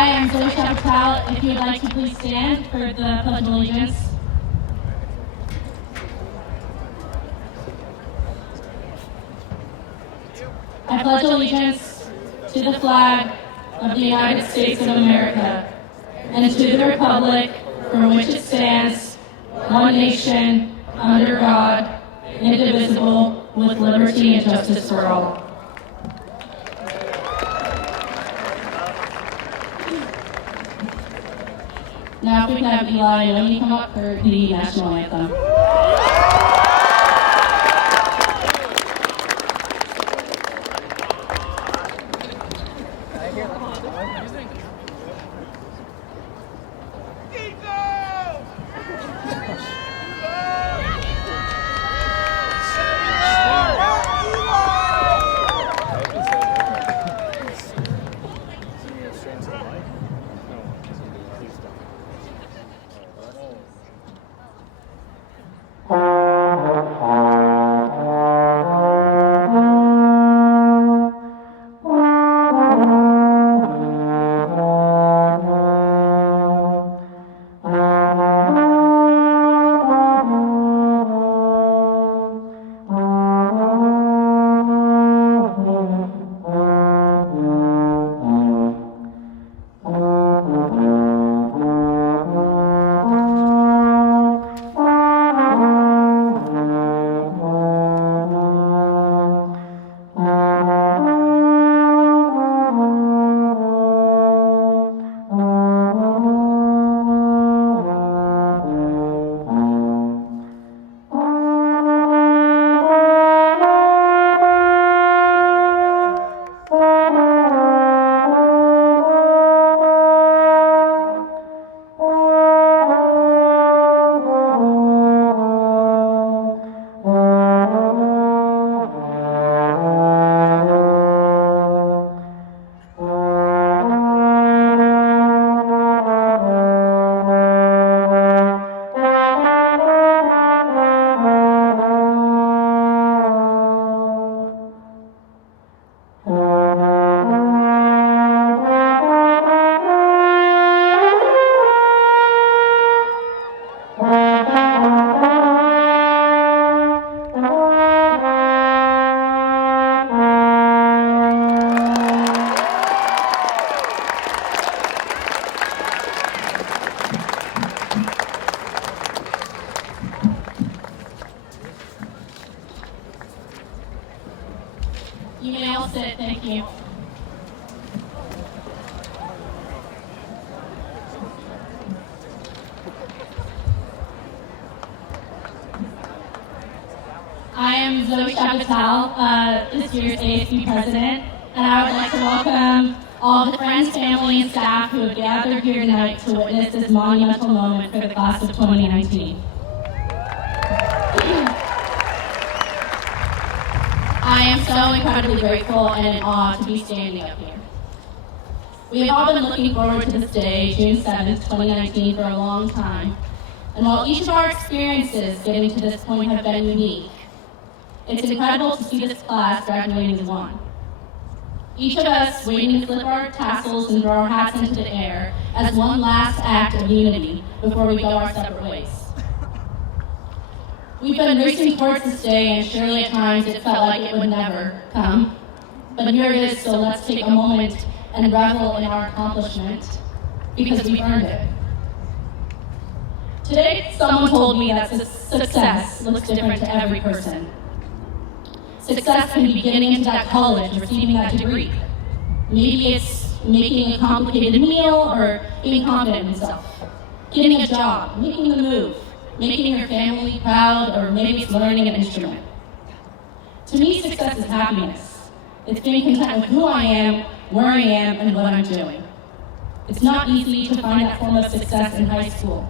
I am Zoe Chapatal. If you would like to please stand for the Pledge of Allegiance. I pledge allegiance to the flag of the United States of America and to the republic for which it stands, one nation, under God, indivisible, with liberty and justice for all. Now if we can have Eli and Amy come up for the national anthem. You may all sit, thank you. I am Zoe Chapatal, this year's ASB president, and I would like to welcome all the friends, family, and staff who have gathered here tonight to witness this monumental moment for the class of 2019. I am so incredibly grateful and in awe to be standing up here. We have all been looking forward to this day, June 7th, 2019, for a long time. And while each of our experiences getting to this point have been unique, it's incredible to see this class graduating as one. Each of us waiting to flip our tassels and throw our hats into the air as one last act of unity before we go our separate ways. We've been racing towards this day, and surely at times it felt like it would never come. But here it is, so let's take a moment and revel in our accomplishment, because we've earned it. Today, someone told me that success looks different to every person. Success can be getting into that college, receiving that degree. Maybe it's making a complicated meal or being confident in himself. Getting a job, making the move, making your family proud, or maybe it's learning an instrument. To me, success is happiness. It's being content with who I am, where I am, and what I'm doing. It's not easy to find that form of success in high school.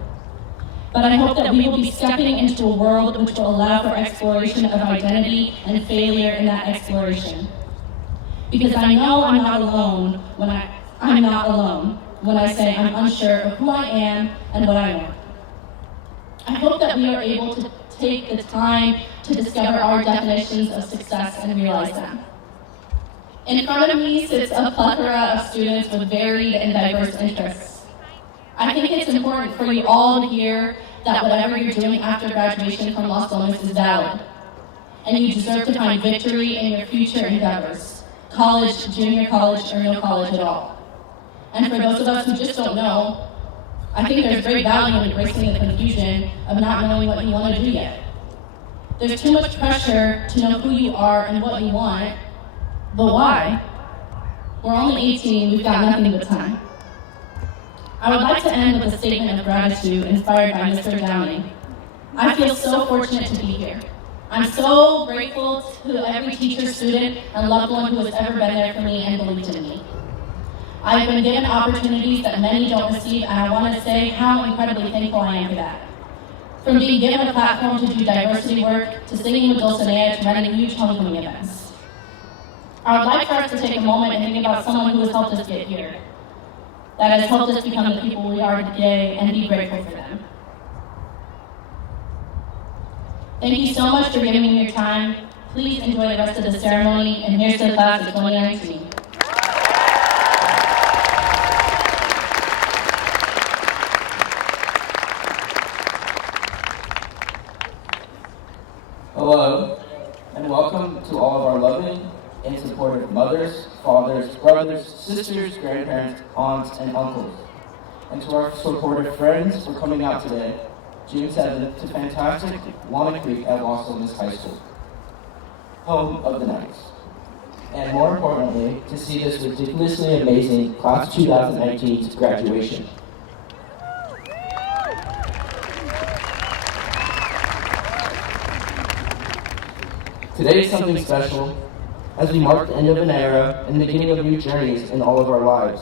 But I hope that we will be stepping into a world which will allow for exploration of identity and failure in that exploration. Because I know I'm not alone when I say I'm unsure of who I am and what I want. I hope that we are able to take the time to discover our definitions of success and realize them. In front of me sits a plethora of students with varied and diverse interests. I think it's important for you all to hear that whatever you're doing after graduation from Los Lomas is valid, and you deserve to find victory in your future endeavors, college, junior college, or no college at all. And for those of us who just don't know, I think there's great value in embracing the confusion of not knowing what you want to do yet. There's too much pressure to know who you are and what you want, but why? We're only 18, we've got nothing but time. I would like to end with a statement of gratitude inspired by Mr. Downing. I feel so fortunate to be here. I'm so grateful to every teacher, student, and loved one who has ever been there for me and believed in me. I've been given opportunities that many don't receive, and I want to say how incredibly thankful I am for that. From being given a platform to do diversity work, to singing with Dulcinea, to running huge homecoming events. I would like for us to take a moment and think about someone who has helped us get here, that has helped us become the people we are today, and be grateful for them. Thank you so much for giving me your time. Please enjoy the rest of the ceremony, and here's to the class of 2019. Hello, and welcome to all of our loving and supportive mothers, fathers, brothers, sisters, grandparents, aunts, and uncles. And to our supportive friends for coming out today, June 7th, to fantastic Walnut Creek at Lomas High School, home of the Knights. And more importantly, to see this ridiculously amazing Class 2019's graduation. Today is something special, as we mark the end of an era and the beginning of new journeys in all of our lives.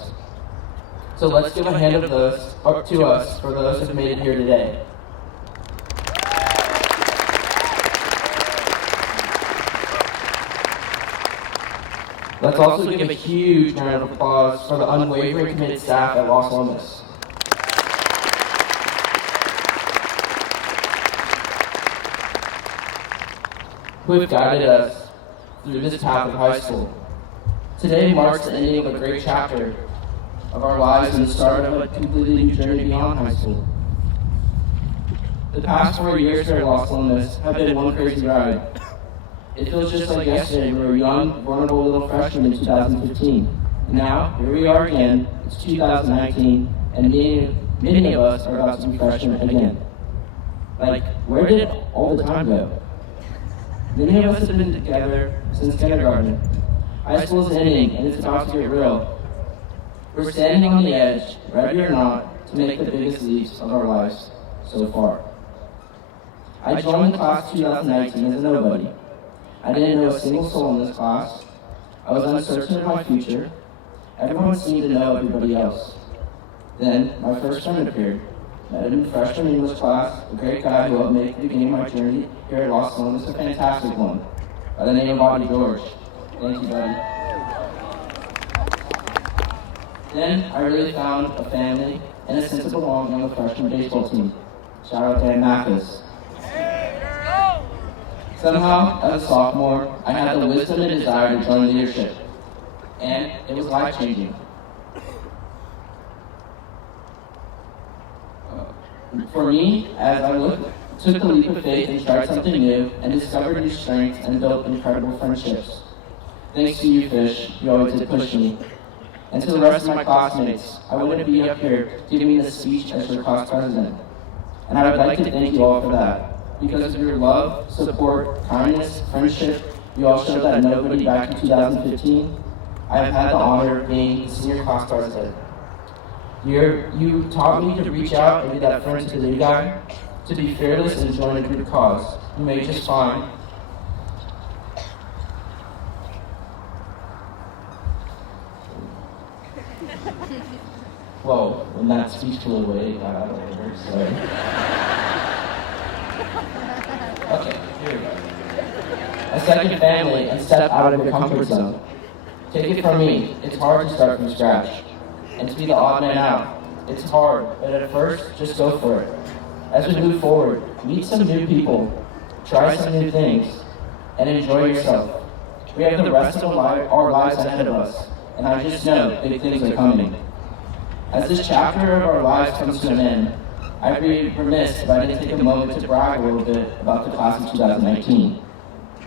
So let's give a hand of those up to us for those who have made it here today. Let's also give a huge round of applause for the unwavering committed staff at Los Lomas. Who have guided us through this path of high school. Today marks the ending of a great chapter of our lives and the start of a completely new journey beyond high school. The past 4 years here at Los Lomas have been one crazy ride. It feels just like yesterday we were young, vulnerable little freshmen in 2015. And now, here we are again, it's 2019, and many of us are about to be freshmen again. Like, where did all the time go? Many of us have been together since kindergarten. High school is ending, and it's about to get real. We're standing on the edge, ready or not, to make the biggest leaps of our lives so far. I joined the class 2019 as a nobody. I didn't know a single soul in this class. I was uncertain of my future. Everyone seemed to know everybody else. Then, my first friend appeared. Met a new freshman English class, a great guy who helped make the beginning of my journey here at Los Lomas a fantastic one, by the name of George. Thank you, buddy. Then, I really found a family and a sense of belonging on the freshman baseball team. Shout out to Dan Mathis. Somehow, as a sophomore, I had the wisdom and desire to join leadership, and it was life-changing. For me, as I took the leap of faith and tried something new, and discovered new strengths and built incredible friendships. Thanks to you, Fish, you always did push me. And to the rest of my classmates, I wouldn't be up here giving this speech as your class president. And I would like to thank you all for that. Because of your love, support, kindness, friendship, you all showed that nobody back in 2015. I have had the honor of being the senior class president. You taught me to reach out and be that friend to the new guy, to be fearless and join a good cause. You made just fine. Whoa, when that speech flew away, it got out of order, sorry. Okay, here we go. A second family and step out of your comfort zone. Take it from me, it's hard to start from scratch. And to be the odd man out, it's hard, but at first, just go for it. As we move forward, meet some new people, try some new things, and enjoy yourself. We have the rest of our lives ahead of us, and I just know big things are coming. As this chapter of our lives comes to an end, I'd be remiss if I didn't take a moment to brag a little bit about the class of 2019.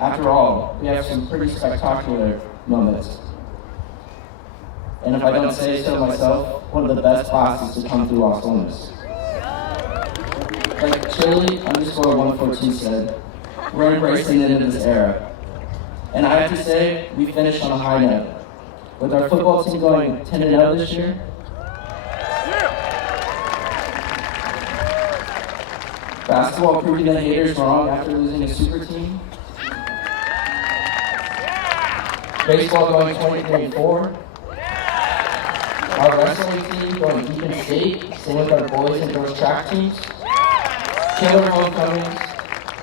After all, we have some pretty spectacular moments. And if I don't say so myself, one of the best classes to come through Los Lomas. Like Chili_142 said, we're embracing the end of this era. And I have to say, we finished on a high note. With our football team going 10-0 this year, basketball proving the haters wrong after losing a super team, baseball going 20-4, our wrestling team going deep in state, same with our boys and girls track teams, killer homecomings,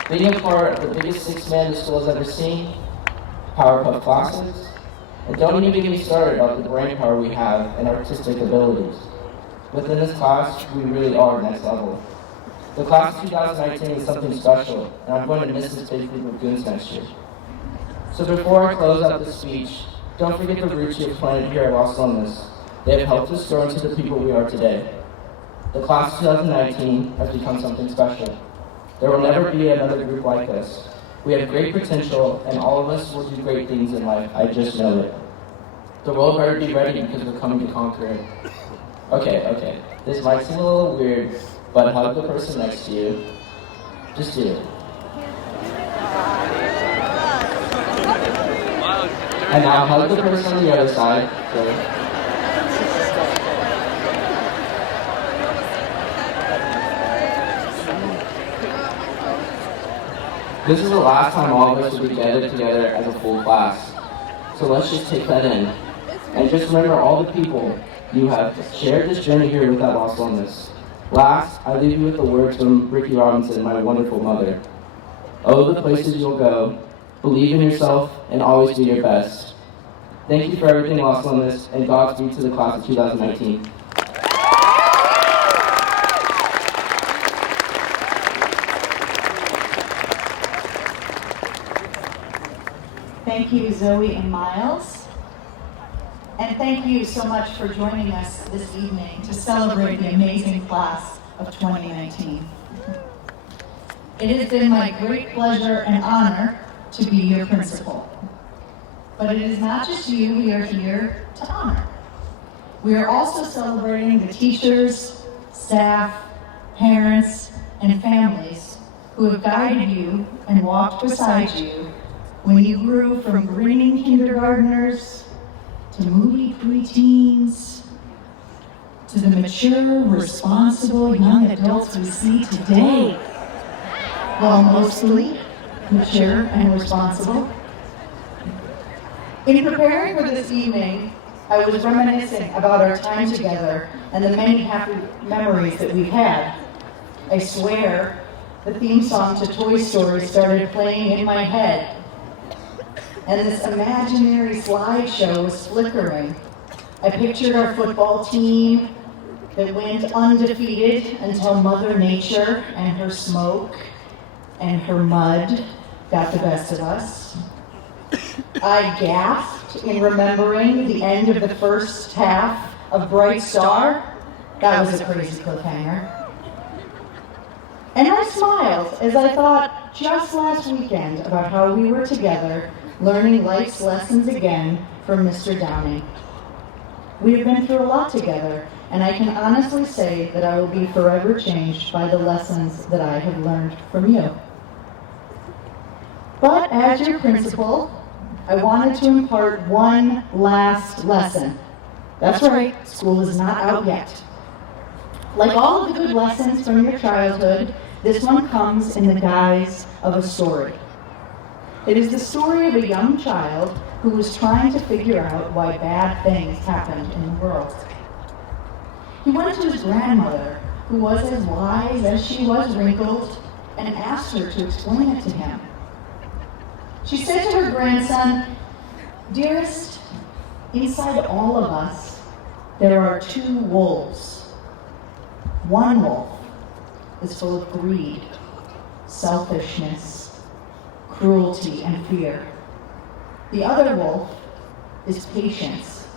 being a part of the biggest six-man the school has ever seen, Powerpuff Classics, and don't even get me started about the brain power we have and artistic abilities. Within this class, we really are next level. The class of 2019 is something special, and I'm going to miss this big group of goons next year. So before I close out this speech, don't forget the roots you have planted here at Los Lomas. They have helped us grow into the people we are today. The class of 2019 has become something special. There will never be another group like this. We have great potential, and all of us will do great things in life. I just know it. The world better be ready because we're coming to conquer it. Okay. This might seem a little weird, but hug the person next to you. Just do it. And now hug the person on the other side. So. This is the last time all of us will be gathered together as a full class. So let's just take that in. And just remember all the people you have shared this journey here with at Los Lomas. Last, I leave you with the words from Ricky Robinson, my wonderful mother. Oh, the places you'll go. Believe in yourself and always do your best. Thank you for everything, Los Lomas, and Godspeed to the class of 2019. Thank you, Zoe and Miles. And thank you so much for joining us this evening to celebrate the amazing class of 2019. It has been my great pleasure and honor to be your principal. But it is not just you we are here to honor. We are also celebrating the teachers, staff, parents, and families who have guided you and walked beside you when you grew from grinning kindergartners to moody preteens to the mature, responsible young adults we see today. Well, mostly mature and responsible. In preparing for this evening, I was reminiscing about our time together and the many happy memories that we've had. I swear, the theme song to Toy Story started playing in my head, and this imaginary slideshow was flickering. I pictured our football team that went undefeated until Mother Nature and her smoke and her mud got the best of us. I gasped in remembering the end of the first half of Bright Star. That was a crazy cliffhanger. And I smiled as I thought just last weekend about how we were together learning life's lessons again from Mr. Downing. We have been through a lot together, and I can honestly say that I will be forever changed by the lessons that I have learned from you. But as your principal, I wanted to impart one last lesson. That's right, school is not out yet. Like all of the good lessons from your childhood, this one comes in the guise of a story. It is the story of a young child who was trying to figure out why bad things happened in the world. He went to his grandmother, who was as wise as she was wrinkled, and asked her to explain it to him. She said to her grandson, "Dearest, inside all of us, there are two wolves. One wolf is full of greed, selfishness, cruelty, and fear. The other wolf is patience,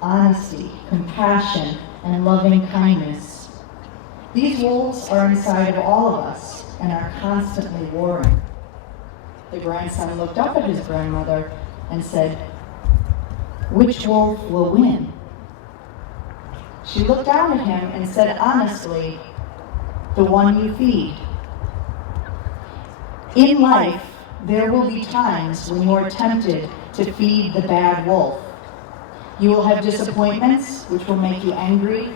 honesty, compassion, and loving kindness. These wolves are inside of all of us and are constantly warring. The grandson looked up at his grandmother and said, "Which wolf will win?" She looked down at him and said honestly, "The one you feed." In life, there will be times when you are tempted to feed the bad wolf. You will have disappointments, which will make you angry.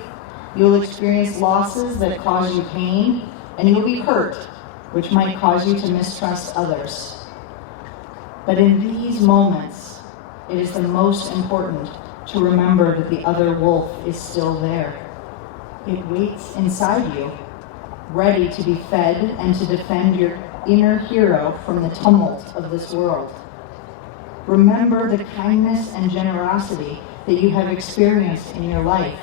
You will experience losses that cause you pain, and you will be hurt, which might cause you to mistrust others. But in these moments, it is the most important to remember that the other wolf is still there. It waits inside you, ready to be fed and to defend your inner hero from the tumult of this world. Remember the kindness and generosity that you have experienced in your life,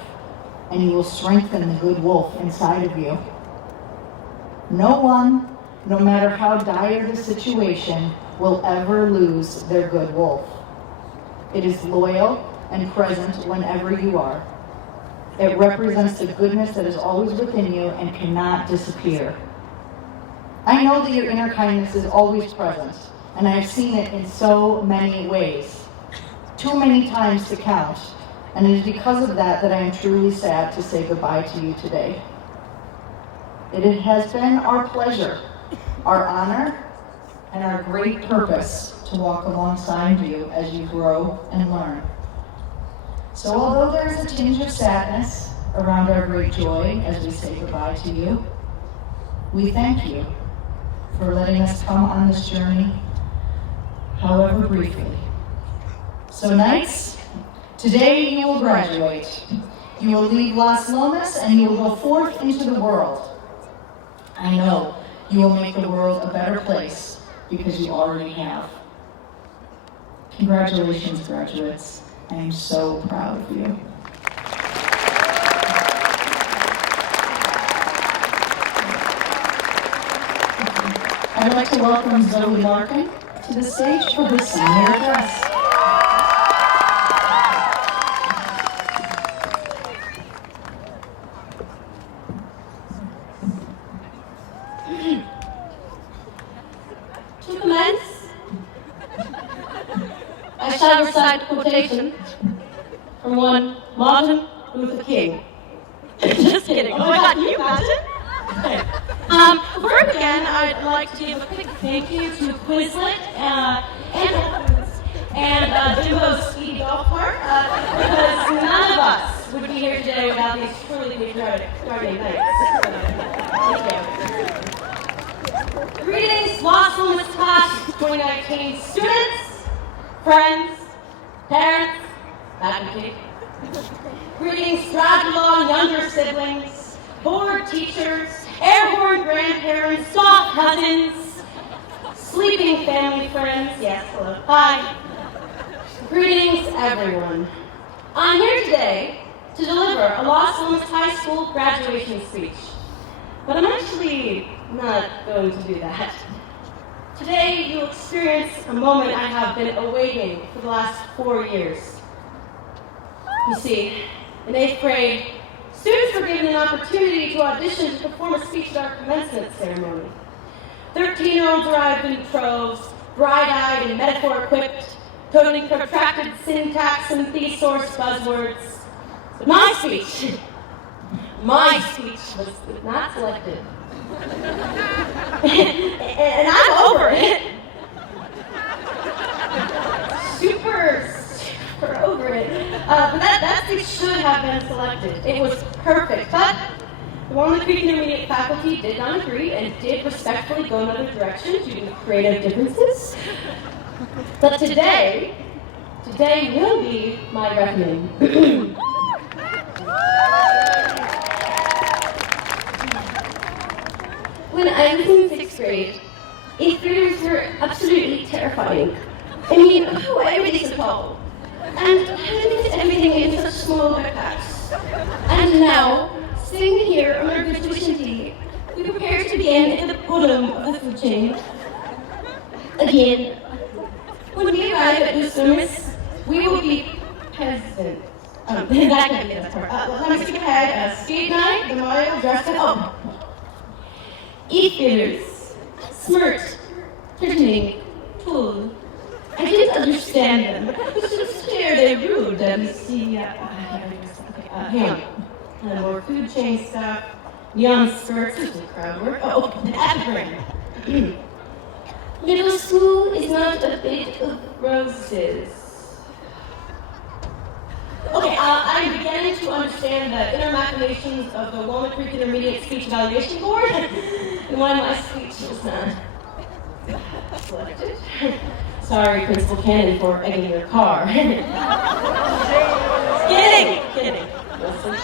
and you will strengthen the good wolf inside of you. No one, no matter how dire the situation, will ever lose their good wolf. It is loyal and present whenever you are. It represents the goodness that is always within you and cannot disappear. I know that your inner kindness is always present, and I have seen it in so many ways, too many times to count, and it is because of that that I am truly sad to say goodbye to you today. It has been our pleasure, our honor, and our great purpose to walk alongside you as you grow and learn. So although there is a tinge of sadness around our great joy as we say goodbye to you, we thank you for letting us come on this journey, however briefly. So Knights, today you will graduate. You will leave Las Lomas and you will go forth into the world. I know you will make the world a better place because you already have. Congratulations, graduates. I am so proud of you. I would like to welcome Zoe Larkin to the stage for her senior address. To commence, I shall recite a quotation from one Martin Luther King. Just kidding. Oh my God, can you imagine? Before I begin, I'd like to give a quick thank you to Quizlet and Jimbo's Speedy Golf Cart, because none of us would be here today without these truly patriotic Friday nights. Thank you. Greetings, Los Lomas Class 2019 students, friends, parents, faculty. Greetings, Dragula and younger siblings, board teachers, airborne grandparents, soft cousins, sleeping family friends, yes, hello, hi. Greetings, everyone. I'm here today to deliver a Los Lomas High School graduation speech, but I'm actually not going to do that. Today, you'll experience a moment I have been awaiting for the last 4 years. You see, in 8th grade, students were given an opportunity to audition to perform a speech at our commencement ceremony. 13-year-olds arrived in troves, bright-eyed and metaphor-equipped, toting protracted syntax and thesaurus buzzwords. But my speech was not selected. And I'm over it. Super over it. But that speech should have been selected. It was perfect. But the Warren Creek Intermediate faculty did not agree and did respectfully go another direction due to creative differences. But today will be my reckoning. When I was in 6th grade, 8th graders were absolutely terrifying. I mean, why are they so tall? And how do they fit everything in such small backpacks? And now, sitting here on our graduation day, we prepare to begin at the bottom of the food chain. Again, when we arrive arrive at New Service, we will be peasants. That can't be the best part. Let me skip ahead. Skate night, the Mario dressed up. Eat dinners, smirt, pretending, fool. I didn't understand them. It was just clear they're rude. Hang on. More food chain stuff, neon skirts, usually crowd work. Apron. Middle school is not a bed of roses. Okay, I'm beginning to understand the inner machinations of the Lomas Creek Intermediate Speech Evaluation Board, and why my speech was not selected. Sorry, Principal Cannon, for egging your car. Kidding. Listen.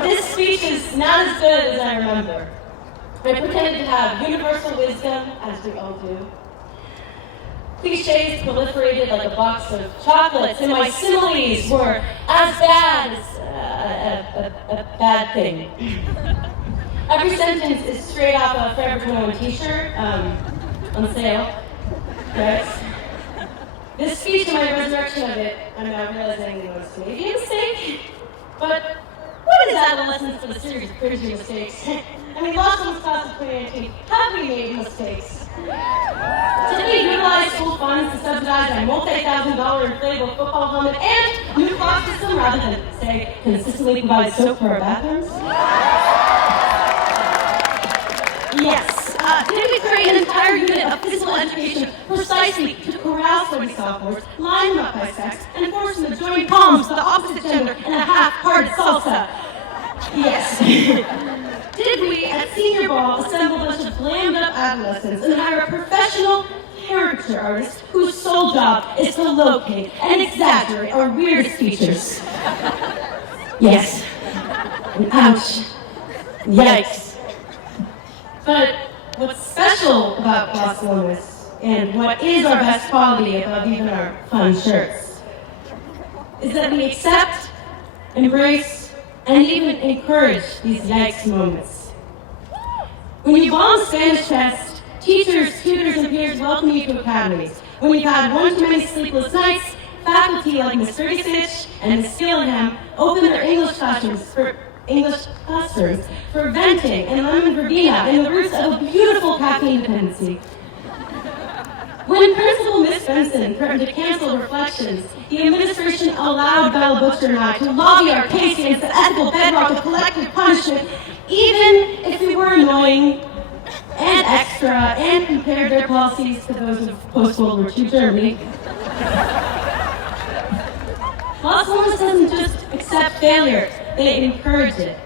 This speech is not as good as I remember. I pretended to have universal wisdom, as we all do. Cliches proliferated like a box of chocolates, and my similes were as bad as a bad thing. Every sentence is straight off a Forever 21 t-shirt on sale. Right? This speech and my resurrection of it, I'm now realizing was maybe a mistake, but what is adolescence for the series of crazy mistakes? I mean, Los Lomas class of 2019, have we made mistakes? Did we utilize school funds to subsidize a multi-$1,000 inflatable football helmet and new clock system rather than, say, consistently provide soap for our bathrooms? Yes. Did we create an entire unit of physical education precisely to corral 40 sophomores, line them up by sex, and force them to join palms to the opposite gender in a half-hearted salsa? Yes. Did we, at senior ball, assemble a bunch of glammed-up adolescents and hire a professional caricature artist whose sole job is to locate and exaggerate our weirdest features? Yes. And ouch. And yikes. But what's special about Los Lomas, and what is our best quality above even our fun shirts, is that we accept, embrace, and even encourage these yikes moments. When you bomb a Spanish test, teachers, tutors, and peers welcome you to academies. When you've had one too many sleepless nights, faculty like Ms. Fergusich and Ms. Gillingham open their English classrooms for venting and lemon verbena in the roots of a beautiful caffeine dependency. When Principal Miss Benson threatened to cancel reflections, the administration allowed Bella Butcher and I to lobby our case against the ethical bedrock of collective punishment, even if we were annoying and extra and compared their policies to those of post-World War II Germany. Los Lomas doesn't just accept failure, they encourage it.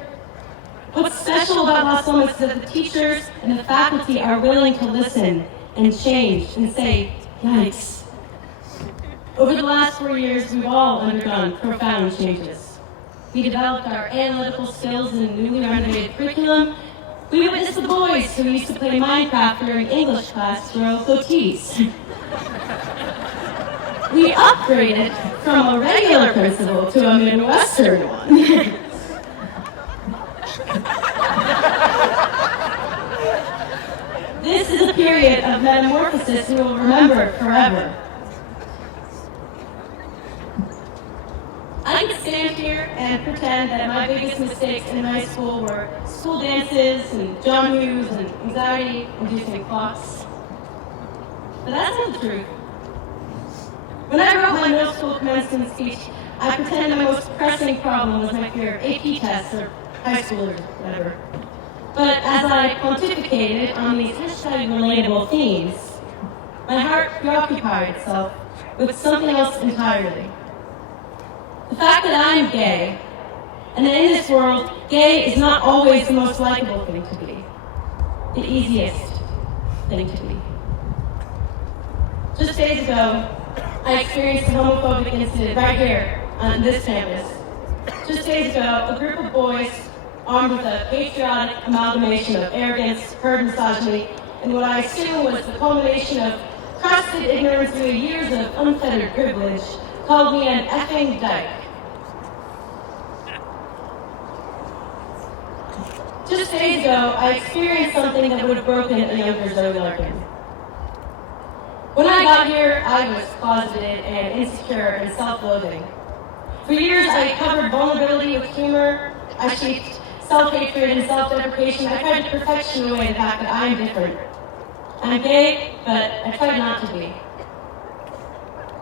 What's special about Los Lomas is that the teachers and the faculty are willing to listen and change and say, yikes. Over the last 4 years, we've all undergone profound changes. We developed our analytical skills in a newly renovated curriculum. We witnessed the boys who used to play Minecraft during English class grow goatees. We upgraded from a regular principal to a Midwestern one. This is a period of metamorphosis we will remember forever. I can stand here and pretend that my biggest mistakes in high school were school dances and John Hughes and anxiety-inducing clocks. But that's not the truth. When I wrote my middle school commencement speech, I pretended my most pressing problem was my fear of AP tests or high school or whatever. But as I pontificated on these #relatable themes, my heart preoccupied itself with something else entirely. The fact that I am gay, and that in this world, gay is not always the most likable thing to be, the easiest thing to be. Just days ago, I experienced a homophobic incident right here on this campus. Just days ago, a group of boys armed with a patriotic amalgamation of arrogance, herd misogyny, and what I assume was the culmination of crusted ignorance through years of unfettered privilege, called me an effing dyke. Just days ago, I experienced something that would have broken a younger Zoe Larkin. When I got here, I was closeted and insecure and self-loathing. For years, I covered vulnerability with humor. I shaped self-hatred and self-deprecation. I tried to perfection away the fact that I am different. I'm gay, but I tried not to be.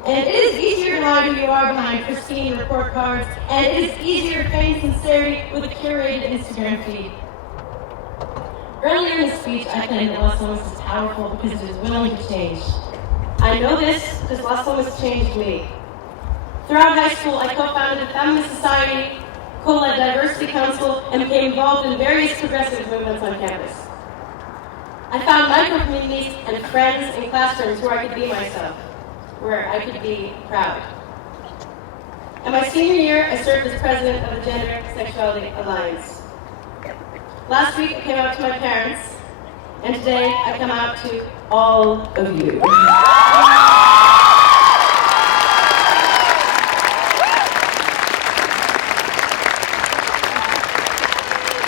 And it is easier to hide who you are behind pristine report cards, and it is easier to feign sincerity with a curated Instagram feed. Earlier in the speech, I claimed that Los Lomas is powerful because it is willing to change. I know this because Los Lomas changed me. Throughout high school, I co-founded a feminist society, co-led diversity council, and became involved in various progressive movements on campus. I found micro-communities and friends and classrooms where I could be myself, where I could be proud. In my senior year, I served as president of the Gender Sexuality Alliance. Last week, I came out to my parents, and today I come out to all of you.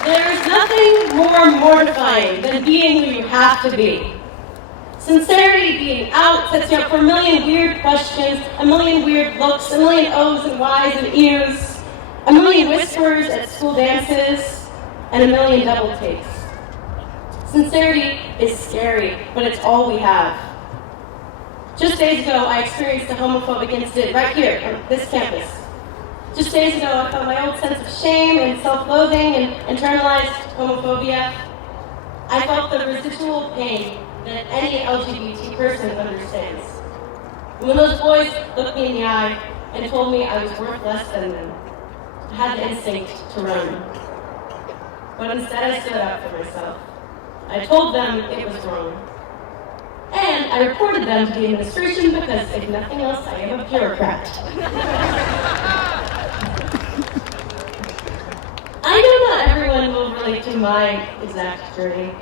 There is nothing more mortifying than being who you have to be. Sincerity being out sets you up for a million weird questions, a million weird looks, a million O's and Y's and E's, a million whispers at school dances, and a million double takes. Sincerity is scary, but it's all we have. Just days ago, I experienced a homophobic incident right here on this campus. Just days ago, I felt my old sense of shame and self-loathing and internalized homophobia. I felt the residual pain that any LGBT person understands. When those boys looked me in the eye and told me I was worth less than them, I had the instinct to run. But instead, I stood up for myself. I told them it was wrong. And I reported them to the administration because, if nothing else, I am a bureaucrat. I know not everyone will relate to my exact journey,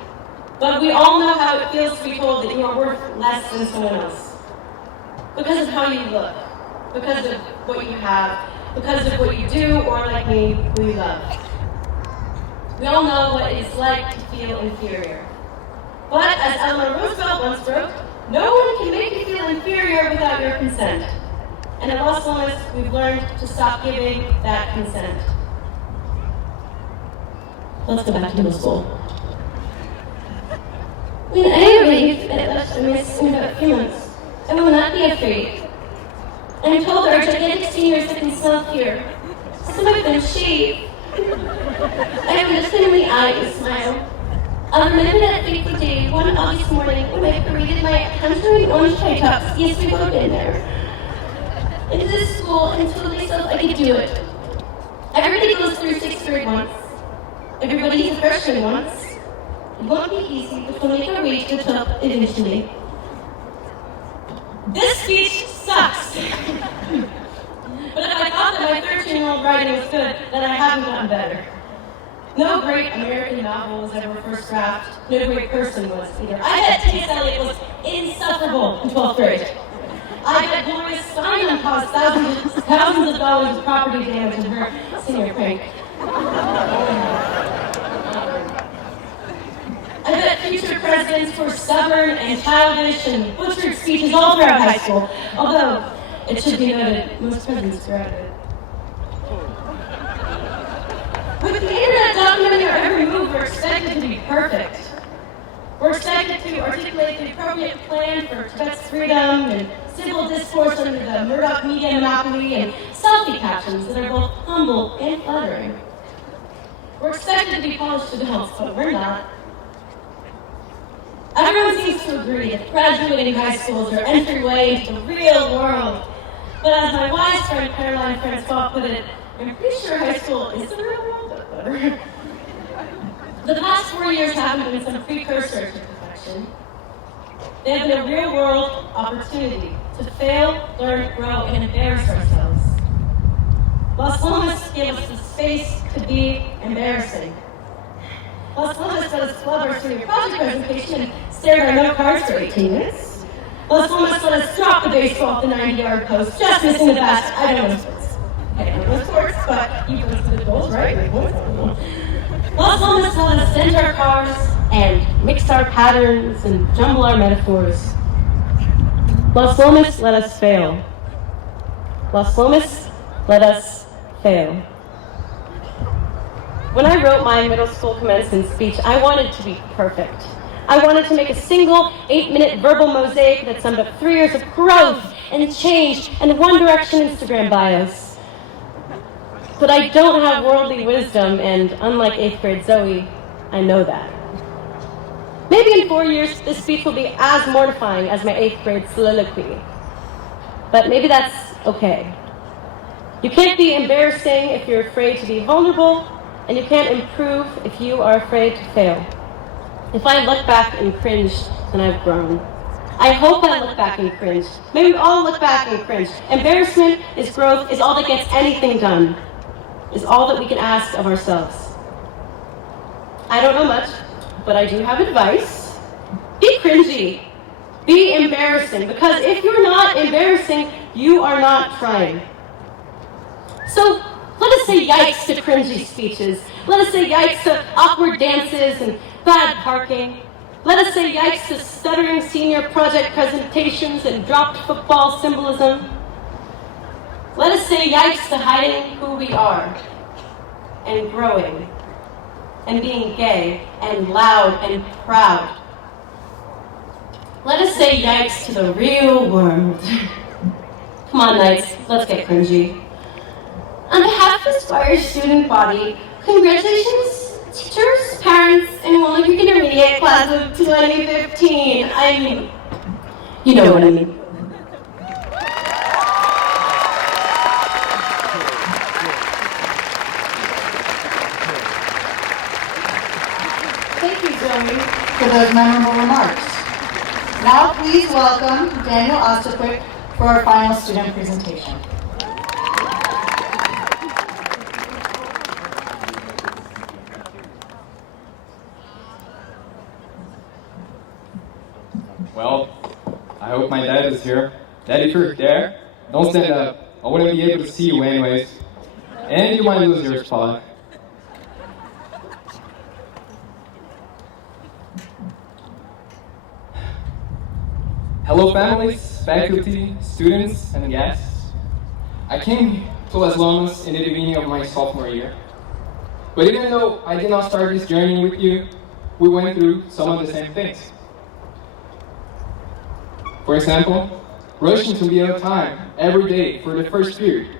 but we all know how it feels to be told that you are worth less than someone else. Because of how you look, because of what you have, because of what you do, or like me, who you love. We all know what it's like to feel inferior. But as Eleanor Roosevelt once wrote, no one can make you feel inferior without your consent. And at Los Lomas, we've learned to stop giving that consent. Let's go back to middle school. When I arrived at Los Lomas in about a few months, I will not be afraid. I'm told our gigantic seniors that can self here. Some of them shave. I have a cinnamon eye and smile. I'll remember that fateful day, one August morning, when I paraded my conjuring orange high tops. Yes, we've all been there. Into this school and told myself I could do it. Everybody goes through 6th grade once. Everybody's a freshman once. It won't be easy, but we'll make our way to the top eventually. This speech sucks. But if I thought that my 13-year-old writing was good, then I haven't gotten better. No great American novel was ever first draft. No great person was either. I bet T.S. Eliot was insufferable in 12th grade. I bet Gloria Steinem caused thousands of dollars of property damage in her senior prank. I bet future presidents were stubborn and childish and butchered speeches all throughout high school. Although, it should be noted, most presidents graduated. With the internet documenting our every move, we're expected to be perfect. We're expected to articulate the appropriate plan for Tibet's freedom and civil discourse under the Murdoch media monopoly and selfie captions that are both humble and flattering. We're expected to be polished adults, but we're not. Everyone seems to agree that graduating high school is our entryway into the real world. But as my wise friend Caroline Francois put it, I'm pretty sure high school is the real world, but better. The past 4 years haven't been some precursor to perfection. They have been a real-world opportunity to fail, learn, grow, and embarrass ourselves. Los Lomas gave us the space to be embarrassing. Los Lomas let us club our senior project presentation and stare at our note cards for 18 minutes. Los Lomas let us drop the baseball at the 90-yard post, just missing the basket. I don't know sports. I don't know sports, but you posted the goals, right? Los Lomas let us send our cars and mix our patterns and jumble our metaphors. Los Lomas, let us fail. Los Lomas, let us fail. When I wrote my middle school commencement speech, I wanted to be perfect. I wanted to make a single 8-minute verbal mosaic that summed up 3 years of growth and change and One Direction Instagram bios. But I don't have worldly wisdom, and unlike 8th grade Zoe, I know that. Maybe in 4 years, this speech will be as mortifying as my 8th grade soliloquy. But maybe that's okay. You can't be embarrassing if you're afraid to be vulnerable, and you can't improve if you are afraid to fail. If I look back and cringe, then I've grown. I hope I look back and cringe. Maybe we all look back and cringe. Embarrassment is growth, is all that gets anything done, is all that we can ask of ourselves. I don't know much, but I do have advice. Be cringy. Be embarrassing, because if you're not embarrassing, you are not trying. So let us say yikes to cringy speeches. Let us say yikes to awkward dances and bad parking. Let us say yikes to stuttering senior project presentations and dropped football symbolism. Let us say yikes to hiding who we are and growing and being gay and loud and proud. Let us say yikes to the real world. Come on, Knights, let's get cringy. On behalf of the Squire student body, congratulations, teachers, parents, and Walnut Creek Intermediate class of 2015. I mean, you know what I mean. Thank you, Zoe, for those memorable remarks. Now please welcome Daniel Ostapic for our final student presentation. Well, I hope my dad is here. Dad, if you're there, don't stand up. I wouldn't be able to see you anyways. And you might lose your spot. Hello families, faculty, students, and guests. I came to Las Lomas in the beginning of my sophomore year. But even though I did not start this journey with you, we went through some of the same things. For example, rushing to be on time every day for the first period,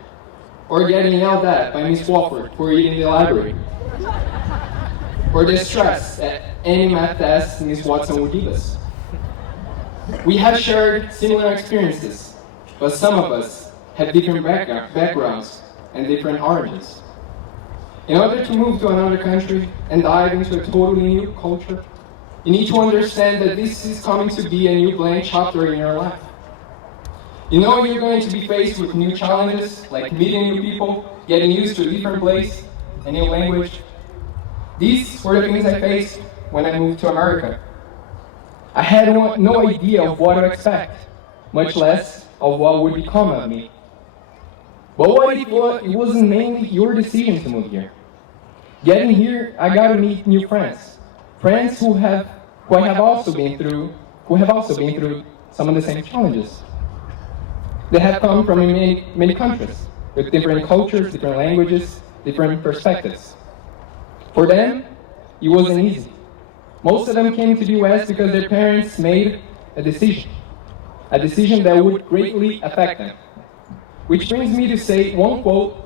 or getting yelled at by Miss Walford for eating in the library, or the stress at any math test Miss Watson would give us. We have shared similar experiences, but some of us have different backgrounds and different origins. In order to move to another country and dive into a totally new culture, you need to understand that this is coming to be a new blank chapter in your life. You know you're going to be faced with new challenges, like meeting new people, getting used to a different place, a new language. These were the things I faced when I moved to America. I had no idea of what to expect, much less of what would become of me. But what if it wasn't mainly your decision to move here? Getting here, I got to meet new friends. Friends who have also been through some of the same challenges. They have come from many countries, with different cultures, different languages, different perspectives. For them, it wasn't easy. Most of them came to the US because their parents made a decision that would greatly affect them. Which brings me to say one quote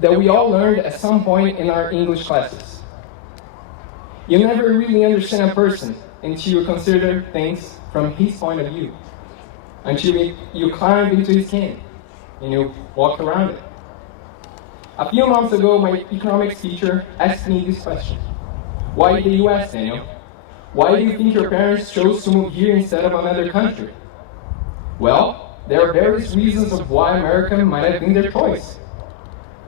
that we all learned at some point in our English classes. You never really understand a person until you consider things from his point of view, until you climb into his skin and you walk around it. A few months ago, my economics teacher asked me this question. Why the US, Daniel? Why do you think your parents chose to move here instead of another country? Well, there are various reasons of why America might have been their choice.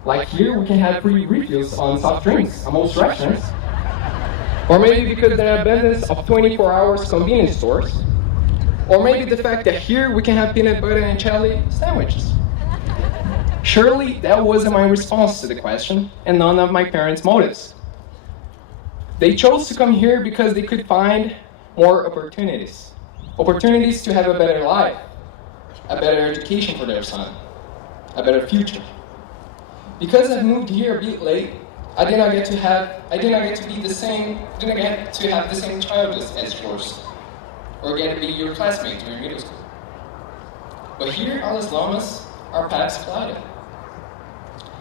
Like here, we can have free refills on soft drinks at most restaurants. Or maybe because there are abundance of 24-hour convenience stores. Or maybe the fact that here we can have peanut butter and jelly sandwiches. Surely that wasn't my response to the question, and none of my parents' motives. They chose to come here because they could find more opportunities. Opportunities to have a better life. a better education for their son, a better future. Because I moved here a bit late, I didn't get to have the same childhood as yours, or get to be your classmate during middle school. But here at Los Lomas, our paths collided.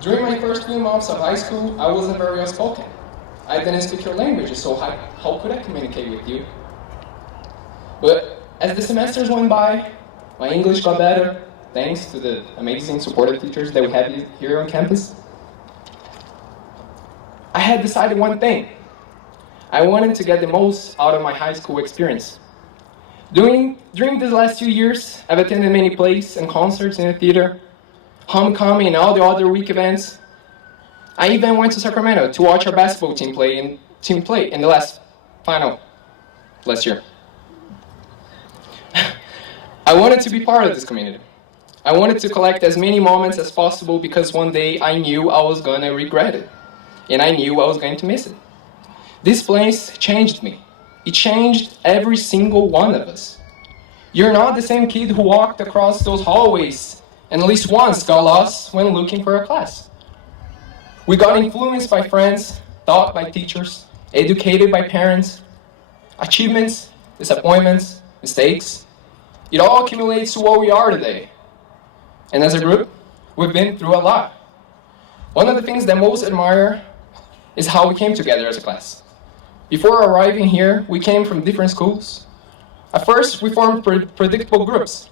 During my first few months of high school, I wasn't very outspoken. I didn't speak your language, so how could I communicate with you? But as the semesters went by, my English got better, thanks to the amazing supportive teachers that we have here on campus. I had decided one thing. I wanted to get the most out of my high school experience. During these last 2 years, I've attended many plays and concerts in the theater, homecoming, and all the other week events. I even went to Sacramento to watch our basketball team play in the last year. I wanted to be part of this community. I wanted to collect as many moments as possible because one day I knew I was going to regret it, and I knew I was going to miss it. This place changed me. It changed every single one of us. You're not the same kid who walked across those hallways and at least once got lost when looking for a class. We got influenced by friends, taught by teachers, educated by parents, achievements, disappointments, mistakes. It all accumulates to what we are today. And as a group, we've been through a lot. One of the things that I most admire is how we came together as a class. Before arriving here, we came from different schools. At first, we formed predictable groups.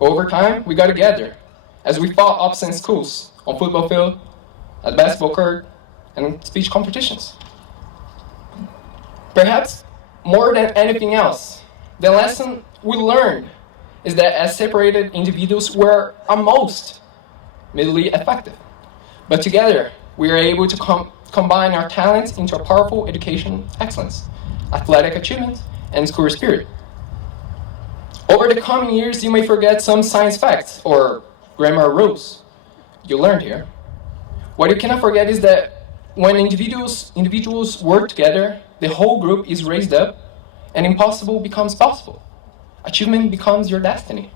Over time, we got together as we fought opposite schools on football field, at basketball court, and speech competitions. Perhaps more than anything else, the lesson we learned is that as separated individuals, we're at most middle effective. But together, we are able to combine our talents into a powerful education excellence, athletic achievement, and school spirit. Over the coming years, you may forget some science facts or grammar rules you learned here. What you cannot forget is that when individuals work together, the whole group is raised up, and impossible becomes possible. Achievement becomes your destiny.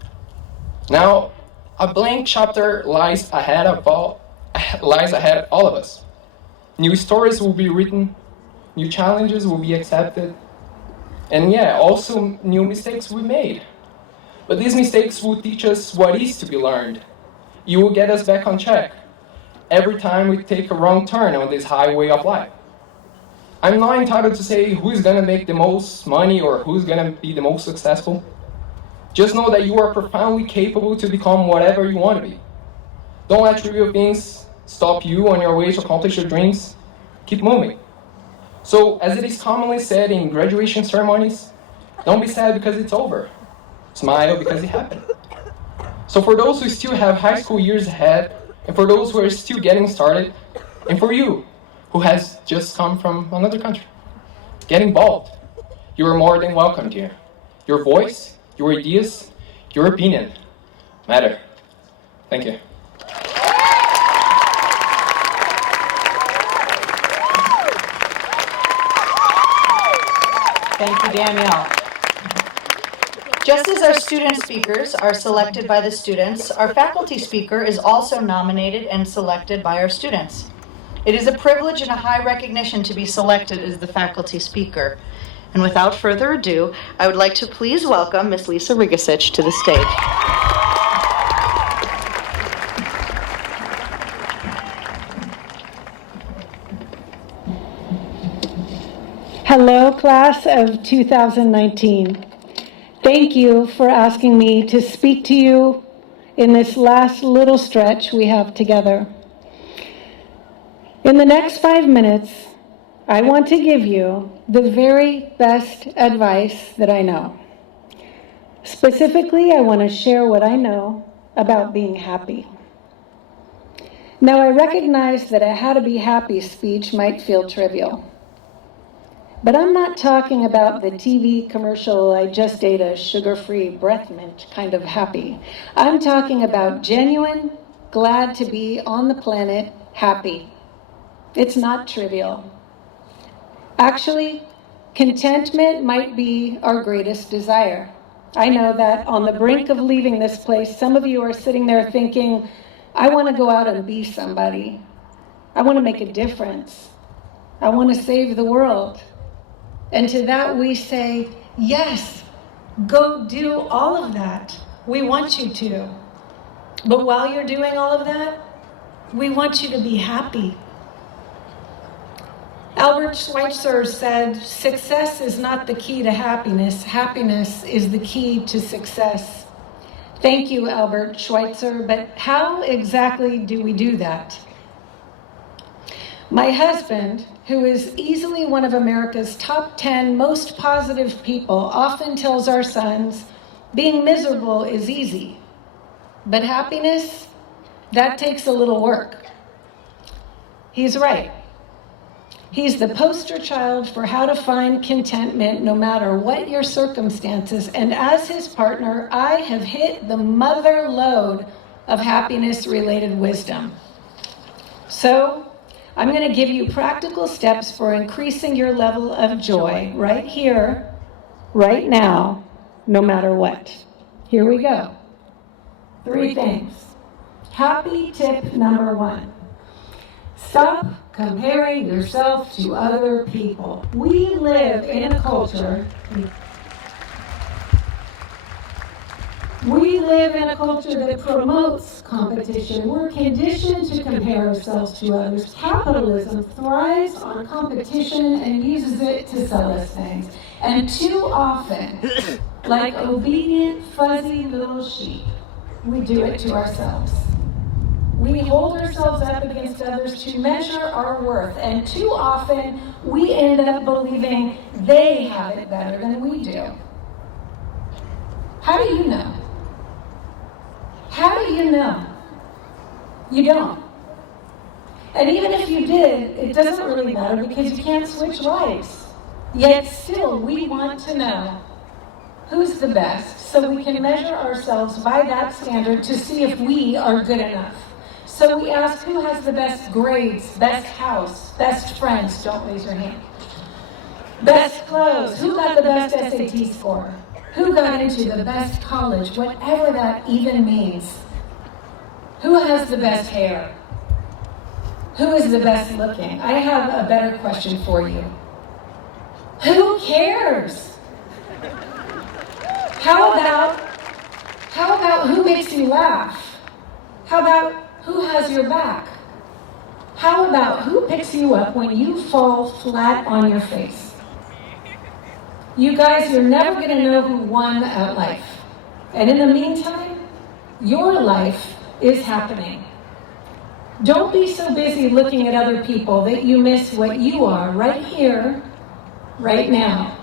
Now, a blank chapter lies ahead all of us. New stories will be written, new challenges will be accepted, and also new mistakes will be made. But these mistakes will teach us what is to be learned. You will get us back on track every time we take a wrong turn on this highway of life. I'm not entitled to say who is going to make the most money or who's going to be the most successful. Just know that you are profoundly capable to become whatever you want to be. Don't let trivial things stop you on your way to accomplish your dreams. Keep moving. So, as it is commonly said in graduation ceremonies, don't be sad because it's over. Smile because it happened. So for those who still have high school years ahead, and for those who are still getting started, and for you, who has just come from another country, get involved. You are more than welcome here. Your voice, your ideas, your opinion matter. Thank you. Thank you, Danielle. Just as our student speakers are selected by the students, our faculty speaker is also nominated and selected by our students. It is a privilege and a high recognition to be selected as the faculty speaker. And without further ado, I would like to please welcome Ms. Lisa Rigasic to the stage. Hello, class of 2019. Thank you for asking me to speak to you in this last little stretch we have together. In the next 5 minutes, I want to give you the very best advice that I know. Specifically, I want to share what I know about being happy. Now, I recognize that a how to be happy speech might feel trivial. But I'm not talking about the TV commercial, I just ate a sugar-free breath mint kind of happy. I'm talking about genuine, glad to be on the planet, happy. It's not trivial. Actually, contentment might be our greatest desire. I know that on the brink of leaving this place, some of you are sitting there thinking, I want to go out and be somebody. I want to make a difference. I want to save the world. And to that we say, yes, go do all of that. We want you to. But while you're doing all of that, we want you to be happy. Albert Schweitzer said, success is not the key to happiness. Happiness is the key to success. Thank you, Albert Schweitzer, but how exactly do we do that? My husband, who is easily one of America's top 10 most positive people, often tells our sons, being miserable is easy, but happiness, that takes a little work. He's right. He's the poster child for how to find contentment no matter what your circumstances. And as his partner, I have hit the mother lode of happiness-related wisdom. So, I'm going to give you practical steps for increasing your level of joy right here, right now, no matter what. Here we go. 3 things. Happy tip number 1. Stop comparing yourself to other people. We live in a culture that promotes competition. We're conditioned to compare ourselves to others. Capitalism thrives on competition and uses it to sell us things. And too often, like obedient, fuzzy little sheep, we do it to ourselves. We hold ourselves up against others to measure our worth, and too often we end up believing they have it better than we do. How do you know? How do you know? You don't. And even if you did, it doesn't really matter because you can't switch lives. Yet still, we want to know who's the best so we can measure ourselves by that standard to see if we are good enough. So we ask who has the best grades, best house, best friends, don't raise your hand. Best clothes, who got the best SAT score? Who got into the best college, whatever that even means? Who has the best hair? Who is the best looking? I have a better question for you. Who cares? How about who makes you laugh? How about who has your back? How about who picks you up when you fall flat on your face? You guys, you're never going to know who won at life. And in the meantime, your life is happening. Don't be so busy looking at other people that you miss what you are right here, right now.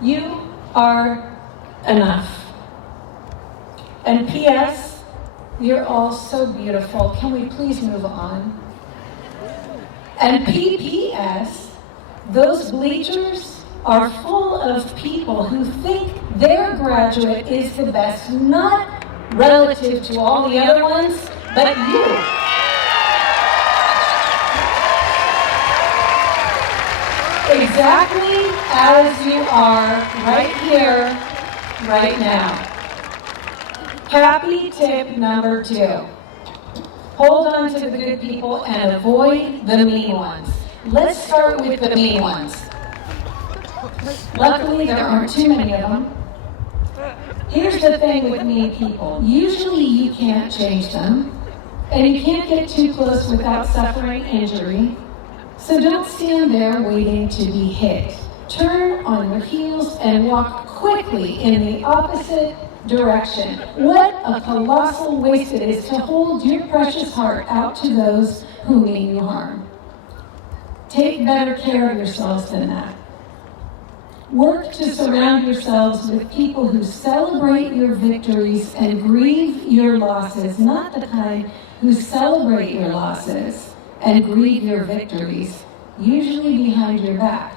You are enough. And P.S., you're all so beautiful. Can we please move on? And P.P.S., those bleachers are full of people who think their graduate is the best, not relative to all the other ones, but you. Exactly as you are right here, right now. Happy tip number 2. Hold on to the good people and avoid the mean ones. Let's start with the mean ones. Luckily, there aren't too many of them. Here's the thing with mean people. Usually you can't change them, and you can't get too close without suffering injury. So don't stand there waiting to be hit. Turn on your heels and walk quickly in the opposite direction. What a colossal waste it is to hold your precious heart out to those who mean you harm. Take better care of yourselves than that. Work to surround yourselves with people who celebrate your victories and grieve your losses, not the kind who celebrate your losses and grieve your victories, usually behind your back.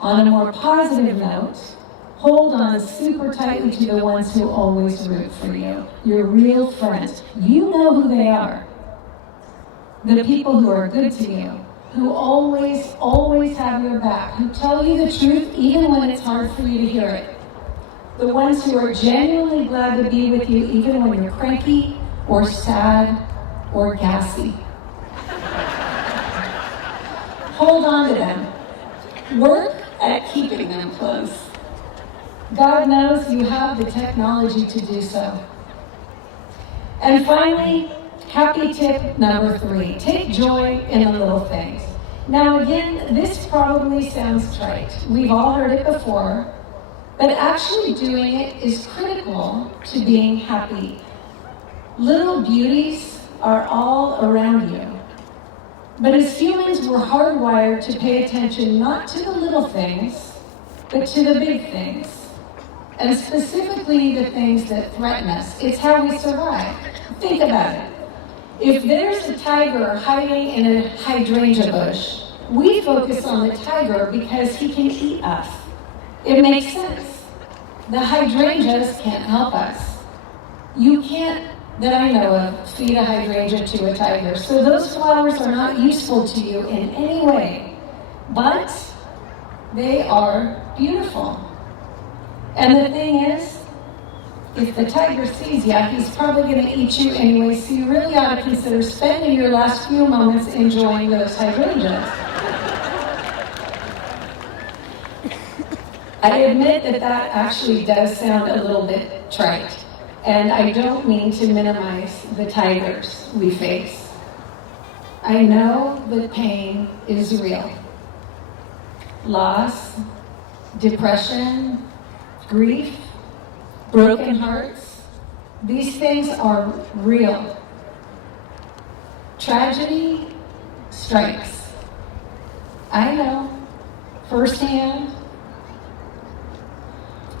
On a more positive note, hold on super tightly to the ones who always root for you, your real friends. You know who they are. The people who are good to you, who always, always have your back, who tell you the truth even when it's hard for you to hear it. The ones who are genuinely glad to be with you even when you're cranky or sad or gassy. Hold on to them. Work at keeping them close. God knows you have the technology to do so. And finally, happy tip number 3. Take joy in the little things. Now again, this probably sounds trite. We've all heard it before, but actually doing it is critical to being happy. Little beauties are all around you. But as humans, we're hardwired to pay attention not to the little things, but to the big things. And specifically the things that threaten us. It's how we survive. Think about it. If there's a tiger hiding in a hydrangea bush, we focus on the tiger because he can eat us. It makes sense. The hydrangeas can't help us. You can't, that I know of, feed a hydrangea to a tiger. So those flowers are not useful to you in any way, but they are beautiful. And the thing is, if the tiger sees you, he's probably going to eat you anyway, so you really ought to consider spending your last few moments enjoying those hydrangeas. I admit that that actually does sound a little bit trite, and I don't mean to minimize the tigers we face. I know that pain is real. Loss, depression, grief, broken hearts, these things are real. Tragedy strikes. I know, firsthand.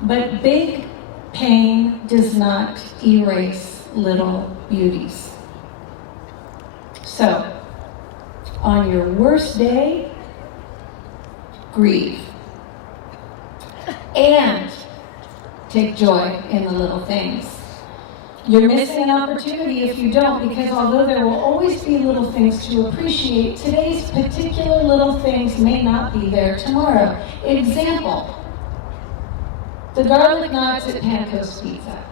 But big pain does not erase little beauties. So, on your worst day, grieve. And take joy in the little things. You're missing an opportunity if you don't, because although there will always be little things to appreciate, today's particular little things may not be there tomorrow. Example, the garlic knots at Panko's Pizza.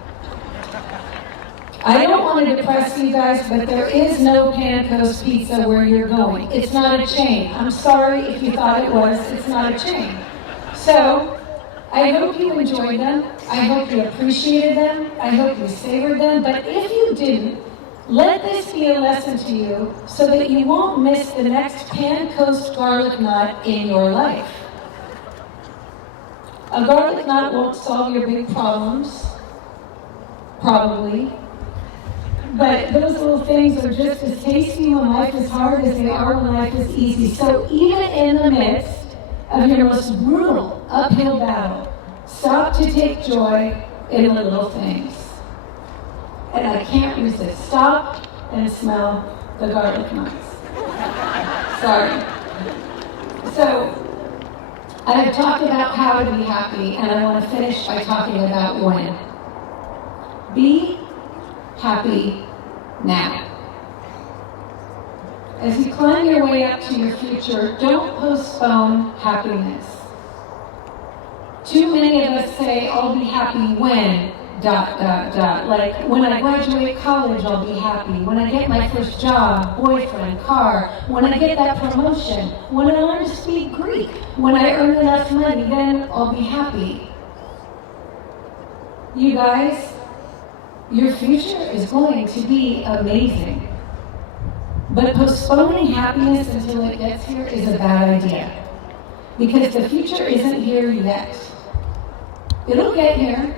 I don't want to depress you guys, but there is no Panko's Pizza where you're going. It's not a chain. I'm sorry if you thought it was. It's not a chain. So, I hope you enjoyed them. I hope you appreciated them. I hope you savored them. But if you didn't, let this be a lesson to you so that you won't miss the next Panko's garlic knot in your life. A garlic knot won't solve your big problems, probably. But those little things are just as tasty when life is hard as they are when life is easy. So even in the midst of your most brutal uphill battle, stop to take joy in the little things. And I can't resist. Stop and smell the garlic knots. Sorry. So, I have talked about how to be happy, and I want to finish by talking about when. Be happy now. As you climb your way up to your future, don't postpone happiness. Too many of us say, I'll be happy when, ... Like, when I graduate college, I'll be happy. When I get my first job, boyfriend, car. When I get that promotion. When I learn to speak Greek. When I earn enough money, then I'll be happy. You guys, your future is going to be amazing. But postponing happiness until it gets here is a bad idea. Because the future isn't here yet. It'll get here,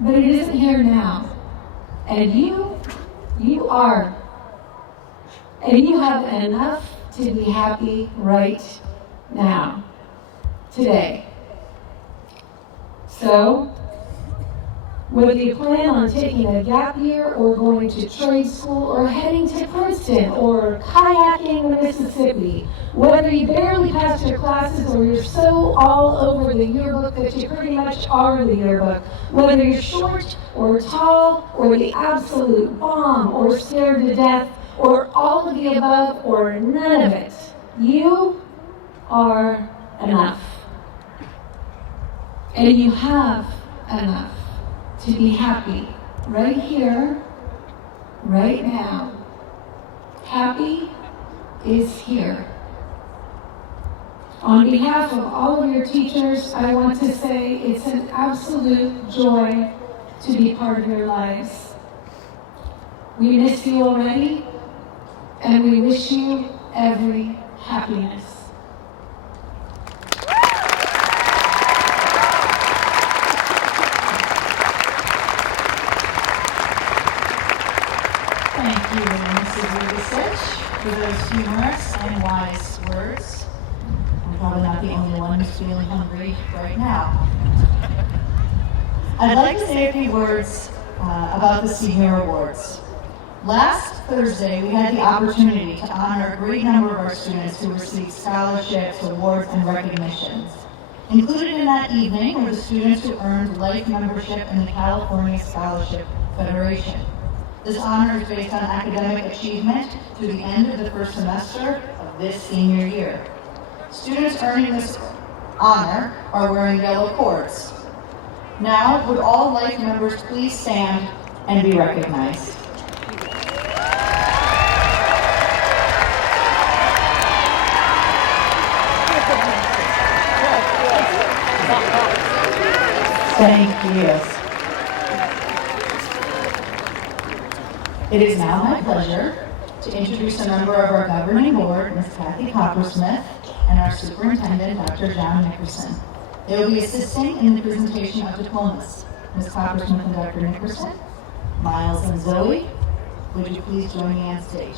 but it isn't here now. And you are. And you have enough to be happy right now, today. So, whether you plan on taking a gap year or going to trade school or heading to Princeton or kayaking the Mississippi, whether you barely passed your classes or you're so all over the yearbook that you pretty much are the yearbook, whether you're short or tall or the absolute bomb or scared to death or all of the above or none of it, You are enough. And you have enough to be happy right here, right now. Happy is here. On behalf of all of your teachers, I want to say it's an absolute joy to be part of your lives. We miss you already, and we wish you every happiness. Thank you, Mrs. Rubisich, for those humorous and wise words. I'm probably not the only one who's feeling hungry right now. I'd like to say a few words about the Senior Awards. Last Thursday, we had the opportunity to honor a great number of our students who received scholarships, awards, and recognitions. Included in that evening were the students who earned life membership in the California Scholarship Federation. This honor is based on academic achievement through the end of the first semester of this senior year. Students earning this honor are wearing yellow cords. Now, would all life members please stand and be recognized? Thank you. It is now my pleasure to introduce a member of our governing board, Ms. Kathy Coppersmith, and our superintendent, Dr. John Nickerson. They will be assisting in the presentation of diplomas. Ms. Coppersmith and Dr. Nickerson, Miles and Zoe, would you please join me on stage?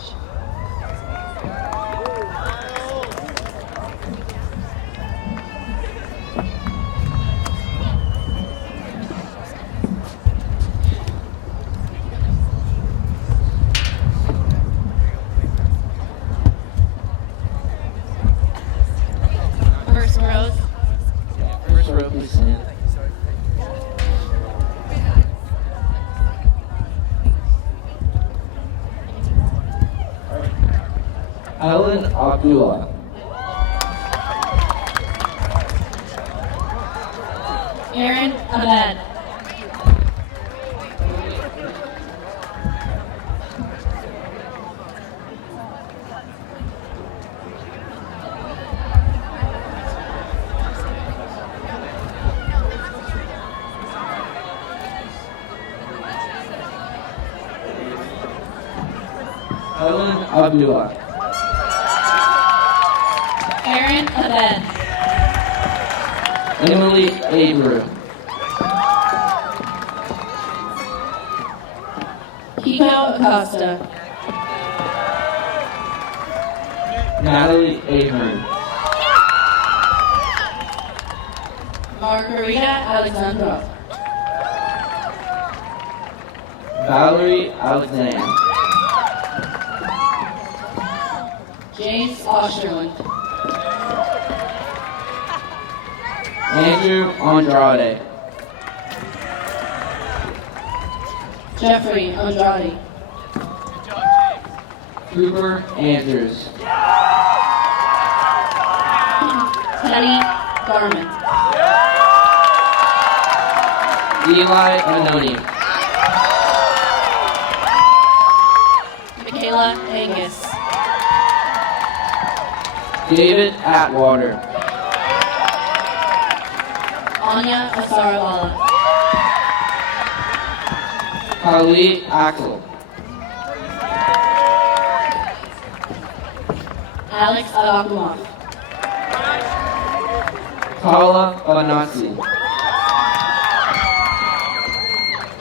First rows. First row, please stand. Alan Abdullah. Aaron Abed. Alan Abdullah. Aaron Abed. Emily Abreu. Kiko Acosta. Natalie Ahern. Margarita Alexandrov. Valerie Alexander. James Osterland. Andrew Andrade. Jeffrey Andrade. Cooper Andrews. Teddy Garman. Eli Anoni. Michaela Angus. David Atwater. Anya Asarwala. Khalid Axel. Alex Alakumov. Paula Banassi.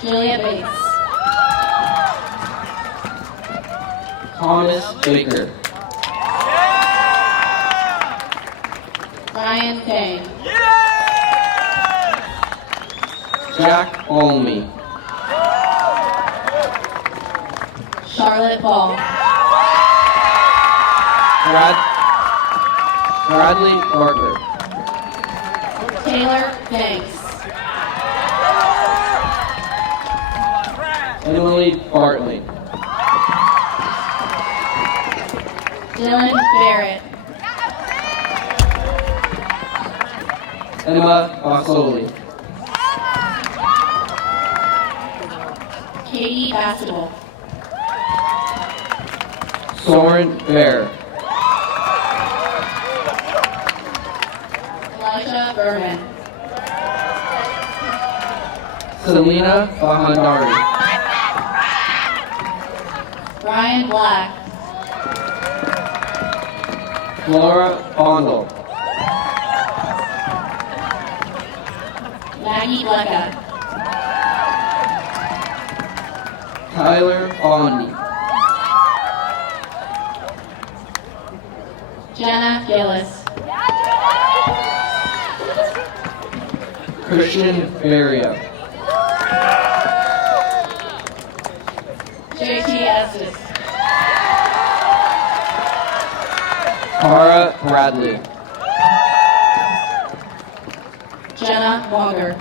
Julia Bates. Thomas Baker. Ryan Kane. Jack Olney. Charlotte Ball. Bradley Barker. Taylor Banks. Emily Bartley. Dylan Barrett. Emma Basoli. Katie Bastable. Soren Bear. Elijah Berman. Selena Bahandari. Ryan Black. Flora Bondel. Maggie Blecka. Tyler Bondi. Jenna Gillis. Christian Faria. JT Estes. Cara Bradley. Jenna Wonger.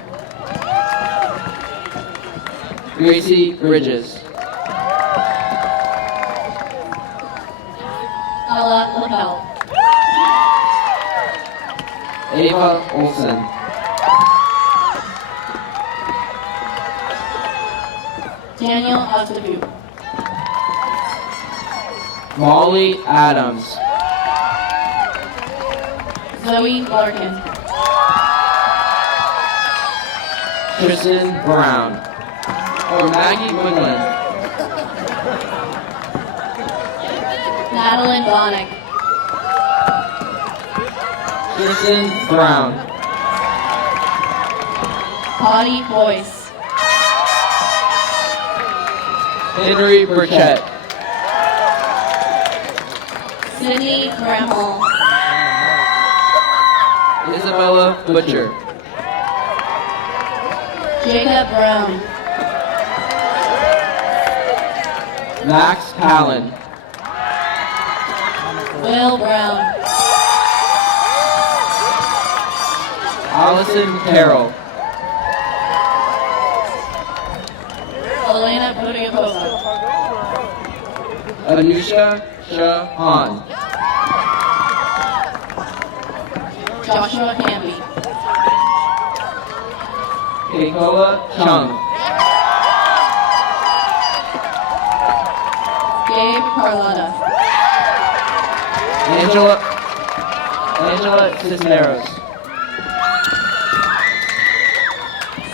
Gracie Bridges. Ella LaPelle. Ava Olsen. Daniel Azebu. Molly Adams. Zoe Larkin. Kristen Brown. Or Maggie Woodland. Madeline Bonnick. Kristen Brown. Audie Boyce. Henry Burchett. Sydney Bramhall. Isabella Butcher. Jacob Brown. Max Callan. Will Brown. Allison Carroll. Elena Budiakova. Anusha Shahan. Joshua Hamby. Keikoa Chung. Gabe Carlotta. Angela Cisneros.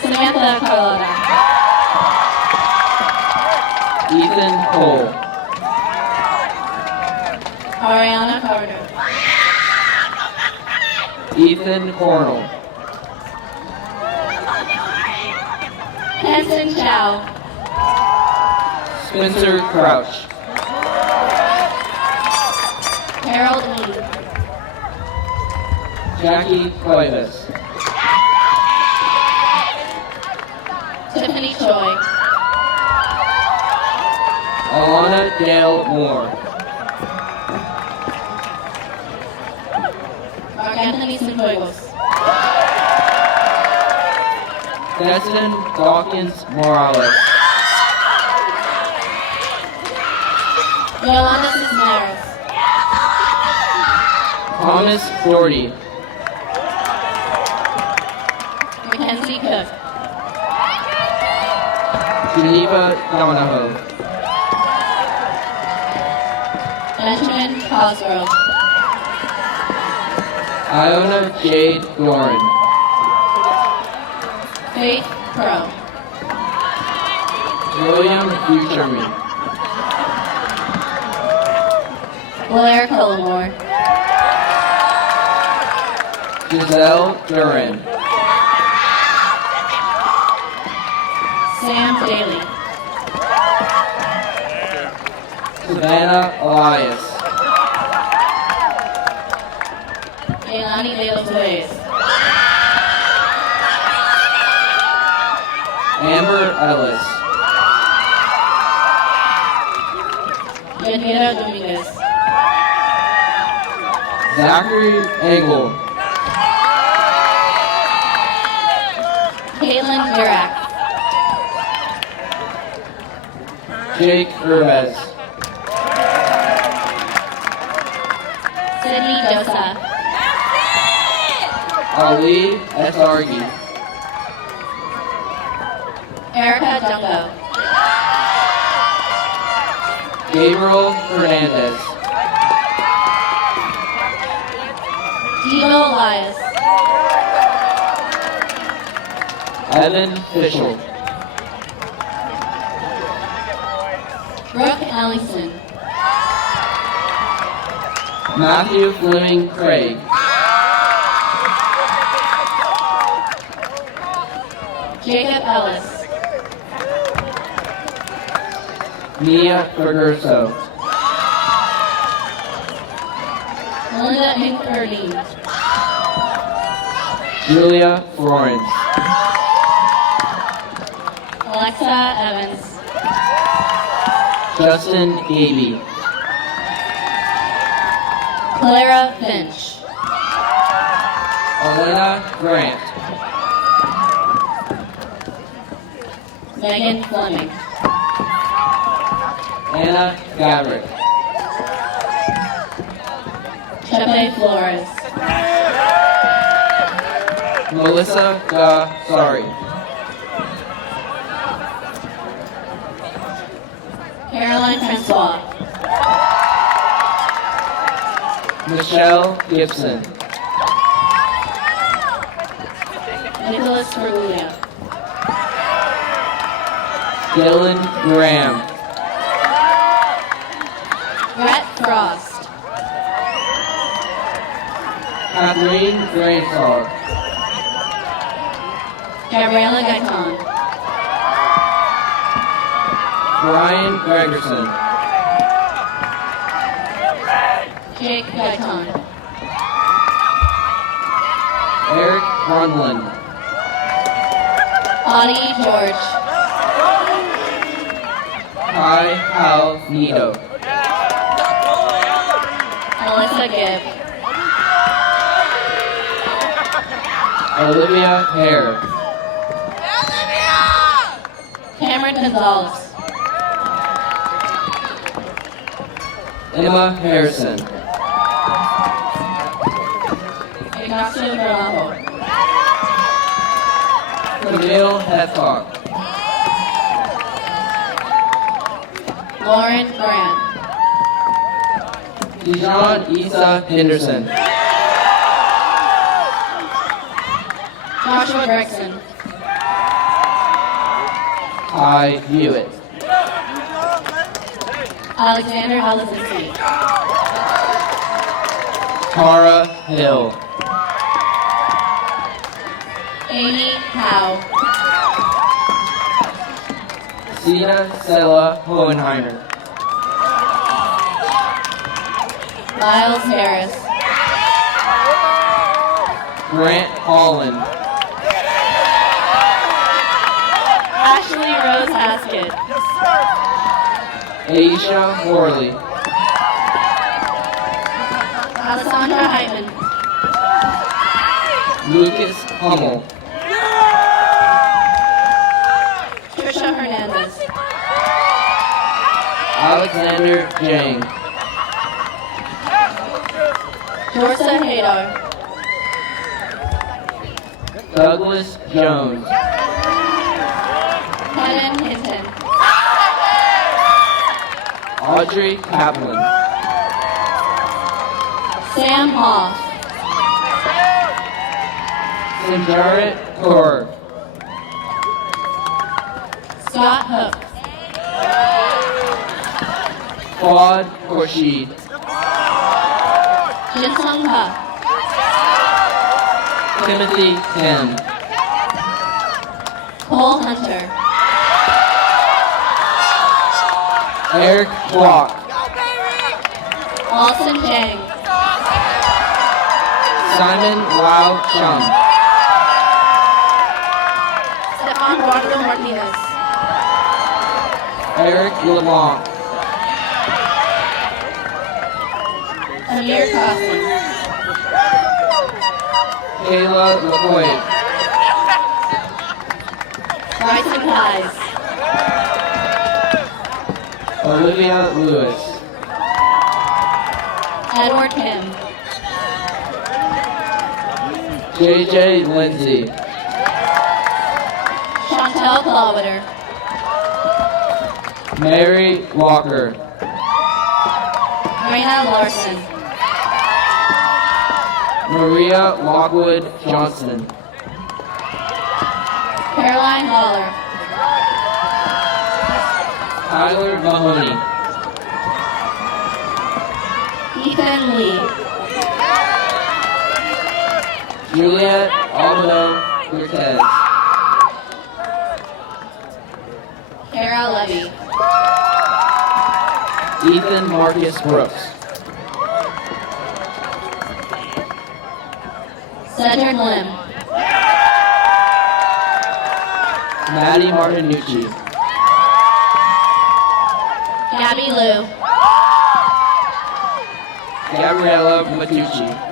Samantha Carlotta. Ethan Cole. Ariana Carter. Ethan Cornell. Henson Chow. Spencer Crouch. Harold Lee. Jackie Cuevas. Tiffany Choi. Alana Dale Moore. Mark Anthony Cienfuegos. Destin Dawkins Morales. Yolanda Cisneros. Thomas Doherty. Mackenzie Cook. Geneva Donahoe. Benjamin Cosgrove. Iona Jade Doran. Faith Crow. William Bucherman. Blair Cullimore. Giselle Duran. Sam Daly. Savannah Elias. Elani De Los Reyes. Amber Ellis. Yanira Dominguez. Zachary Engel. Caitlin Virak. Jake Urbez. Sydney Dosa. Ali Esargi. Erica Dungo. Gabriel Hernandez. Devo Elias. Evan Fischel. Brooke Ellison. Matthew Fleming Craig. Jacob Ellis. Mia Bergerso. Melinda McCurdy. Julia Florence. Alexa Evans. Justin Gaby. Clara Finch. Elena Grant. Megan Fleming. Anna Gabrick. Chepe Flores. Melissa Sorry. Caroline Francois. Michelle Gibson. Nicholas Fergulia. Dylan Graham. Brett Frost. Kathleen Graysall. Gabriela Gaitan. Brian Gregerson. Jake Gaitan. Eric Brunlin. Audie George. Kai Hal Nito. Melissa Gibb. Olivia Hare. Cameron Gonzalez. Emma Harrison. Ignacio Trabajo. Camille Hethock. Lauren Grant. Dijon Isa Henderson. Joshua Gregson. Ty Hewitt. Alexander Halazinski. Tara Hill. Amy Howe. Sina Sella Hohenheimer. Miles Harris. Grant Holland. Ashley Rose Haskett. Aisha Worley. Alessandra Heitman. Lucas Hummel. Trisha Hernandez. Alexander Jang. Dorsa Hadar. Douglas Jones. Helen Hinton. Audrey Kaplan. Sam Hoff. Sanjarit Kaur. Scott Hook. Claude Khorshid. Jinsung Ha. Timothy Kim. Cole Hunter. Eric Block. Alston Jang. Simon Lau Chum. Stefan Eduardo Martinez. Eric LeBlanc. Amir Costin. Kayla LaCoy. Bryson Pies. Olivia Lewis. Edward Kim. JJ Lindsay. Chantel Clawater. Mary Walker. Raina Larson. Maria Lockwood Johnson. Caroline Waller. Tyler Mahoney. Ethan Lee. Juliet Aldo Cortez. Kara Levy. Ethan Marcus Brooks. Cedric Lim. Maddie Martinucci. Gabby Liu. Gabriella Matucci.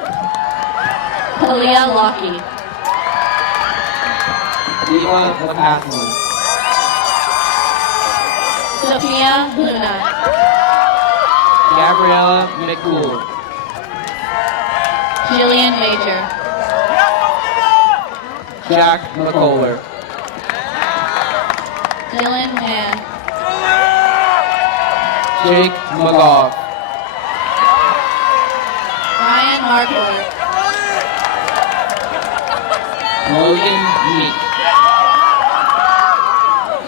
Kalia Lockey. Lima McCaslin. Sophia Luna. Gabriella McCool. Jillian Major. Jack McCullough. Dylan Mann. Jake McGough. Ryan Markler. Logan Meek.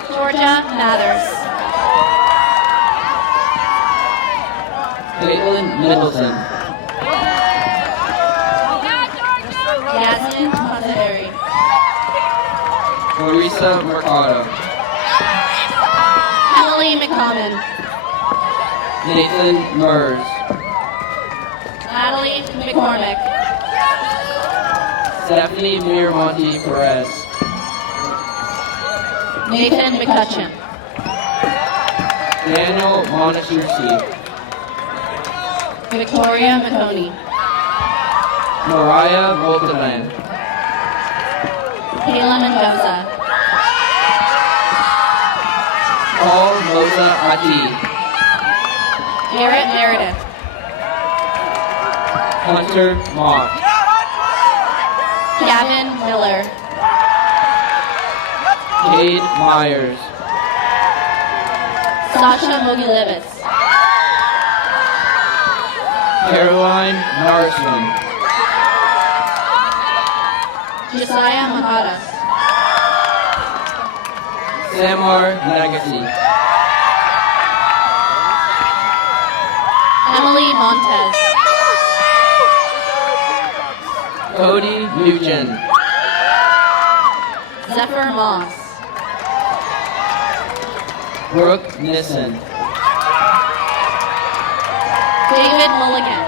Georgia Mathers. Caitlin Middleton. Yasmin Monteberry. Marisa Mercado. Emily McCommon. Nathan Mers. Natalie McCormick. Stephanie Miramonte Perez. Nathan McCutcheon. Daniel Monteshuski. Victoria McConey. Mariah Volkavan. Kayla Mendoza. Paul Moza Ati. Garrett Meredith. Hunter Mott. Gavin Miller. Cade Myers. Sasha Mogilevitz. Caroline Narsman. Josiah Mahadas. Samar Legacy. Emily Montez. Cody Nugent. Zephyr Moss. Brooke Nissen. David Mulligan.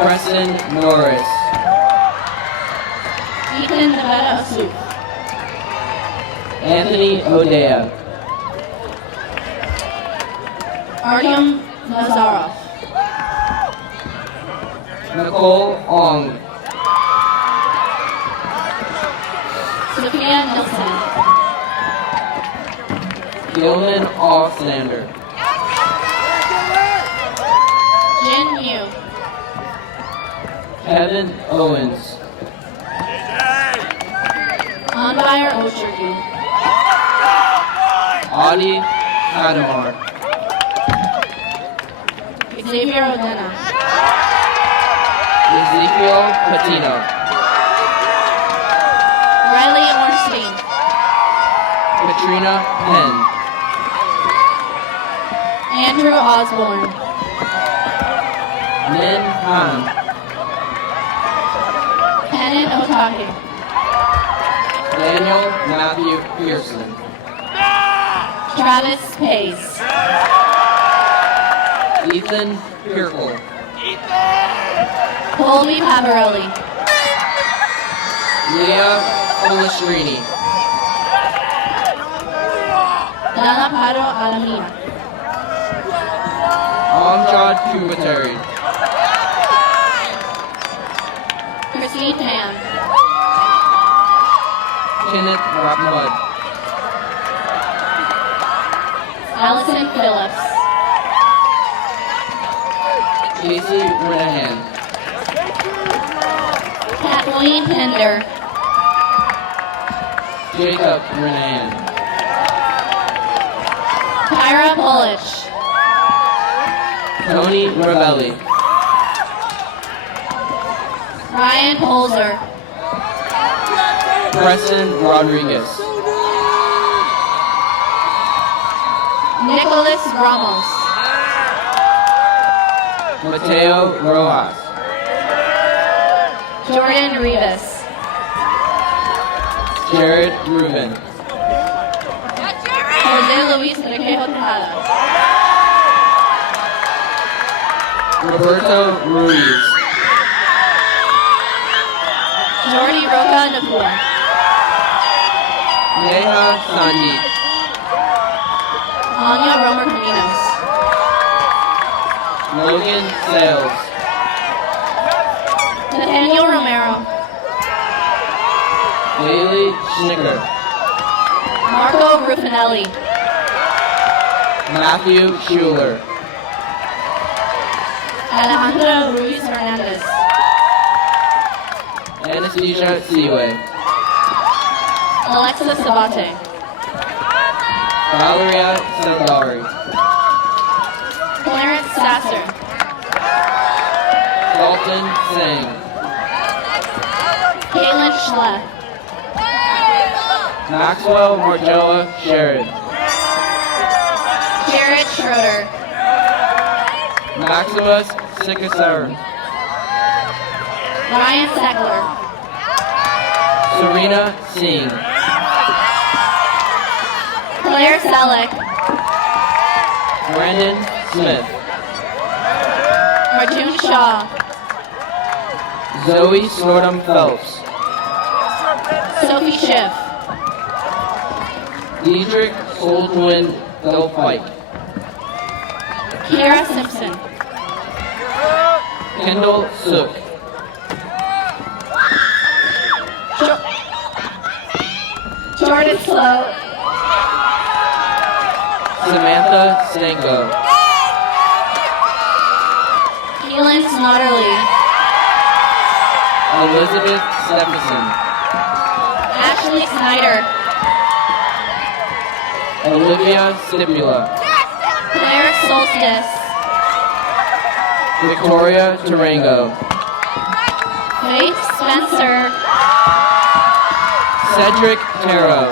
Preston Norris. Ethan Nevada Asuf. Anthony Odea. Artyom Nazarov. Nicole Ong. Sophia Nilsson. Gilman Offlander. Jin Yu. Kevin Owens. Anbire Oshergu. Adi Hadamar. Xavier Odena. Ezekiel Patino. Riley Ornstein. Katrina Penn. Andrew Osborne. Min Han. Kenan Otake. Daniel Matthew Pearson. Travis Pace. Ethan Pearkle. Colby Pavarelli. Leah Polistrini. Dana Paro Alamia. Amjad Kumatari. Christine Ham. Kenneth Rockmud. Allison Phillips. Casey Renahan. Kathleen Pender. Jacob Renan. Kyra Polich. Tony Ravelli. Ryan Polzer. Preston Rodriguez. Nicholas Ramos. Mateo Rojas. Jordan Rivas. Jared Rubin. Jose Luis Requejo Tejada. Roberto Ruiz. Jordi Roca Nakua. Neha Sandeep. Anya Romer Caminos. Logan Sales. Nathaniel Romero. Haley Schnicker. Marco Ruffinelli. Matthew Schuler. Alejandro Ruiz Hernandez. Anastasia Seaway. Alexa Sabate. Valeria Sardari. Clarence Sasser. Dalton Singh. Caitlin Schleff. Maxwell Marjoa Sherrod. Jared Schroeder. Maximus Sikasar. Ryan Sackler. Serena Singh. Claire Selleck. Brandon Smith. Arjun Shaw. Zoe Snortum Phelps. Sophie Schiff. Diedrich Soldwin Delpike. Kiara Simpson. Kendall Sook. Jordan Sloat. Samantha Stanko. Keelan Snodderly. Elizabeth Stephenson. Ashley Snyder. Olivia Stipula. Claire Solstice. Victoria Tarango. Faith Spencer. Cedric Taro.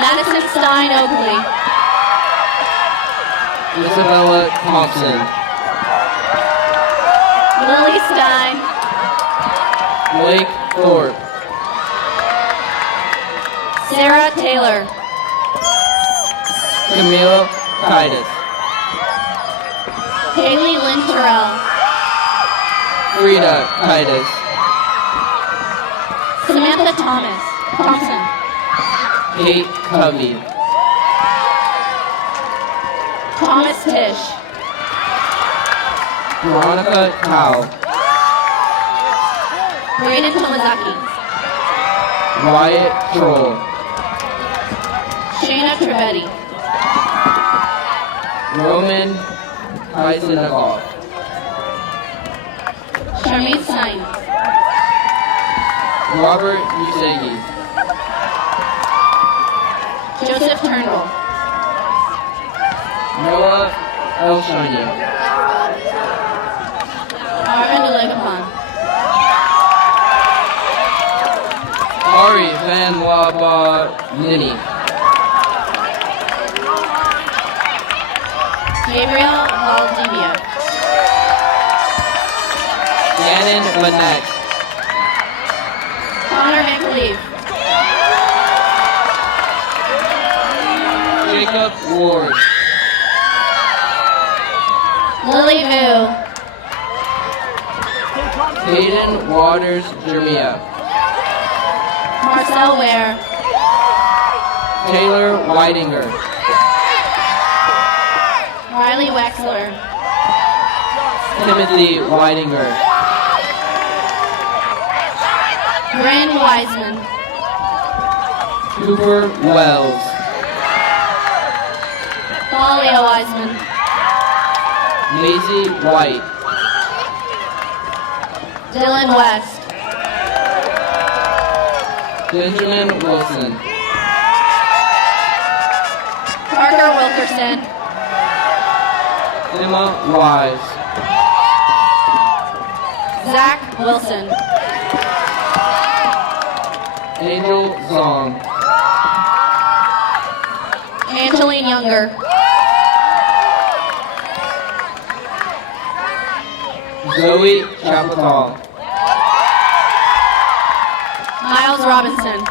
Madison Stein Oakley. Isabella Thompson. Lily Stein. Blake Thorpe. Sarah Taylor. Camille Titus. Haley Lynn Terrell. Frida Titus. Samantha Thompson. Kate Covey. Thomas Tish. Veronica Cow. Brayden Tomazaki. Wyatt Troll. Shayna Trevetti. Roman Kaisenagov. Charmaine Sainz. Robert Usagi. Joseph Turnbull. Noah Elshania. Arvin Legapon. Ari Van Waba Nini. Gabriel Valdivia. Gannon Manette. Connor McLeave. Jacob Ward. Lily Vu. Hayden Waters Jermia. Marcel Ware. Taylor Weidinger. Riley Wexler. Timothy Weidinger. Bryn Wiseman. Cooper Wells. Thalia Wiseman. Maisie White. Dylan West. Benjamin Wilson. Parker Wilkerson. Emma Wise. Zach Wilson. Angel Zong. Angeline Younger. Zoe Chapatal. Miles Robinson.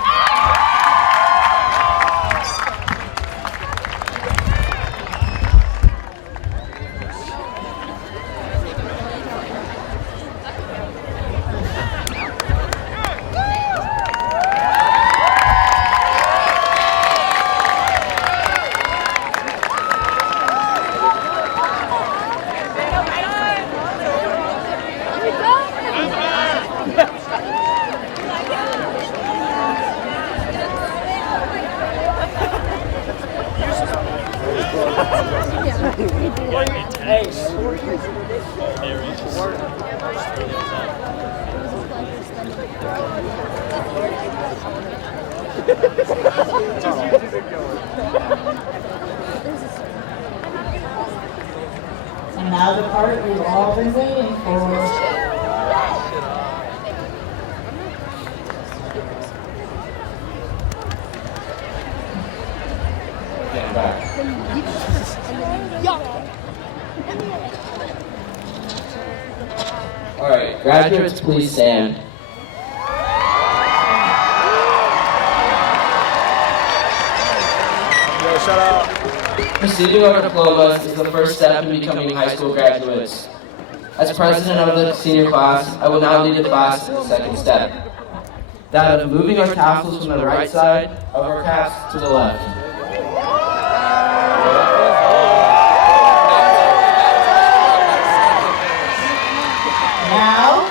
And now the part we've all been waiting for. Stand back. All right, graduates, please stand. Shut up. Receiving our diplomas is the first step in becoming high school graduates. As president of the senior class, I will now lead the class to the second step, that of moving our tassels from the right side of our caps to the left. Now,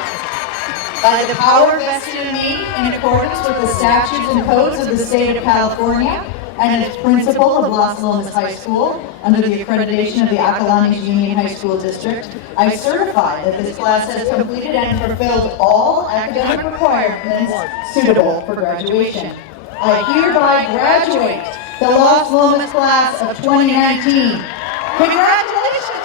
by the power vested in me in accordance with the statutes and codes of the state of California and as principal of Lomas High School under the accreditation of the Acalanes Union High School District, I certify that this class has completed and fulfilled all academic requirements suitable for graduation. I hereby graduate the Lomas class of 2019. Congratulations,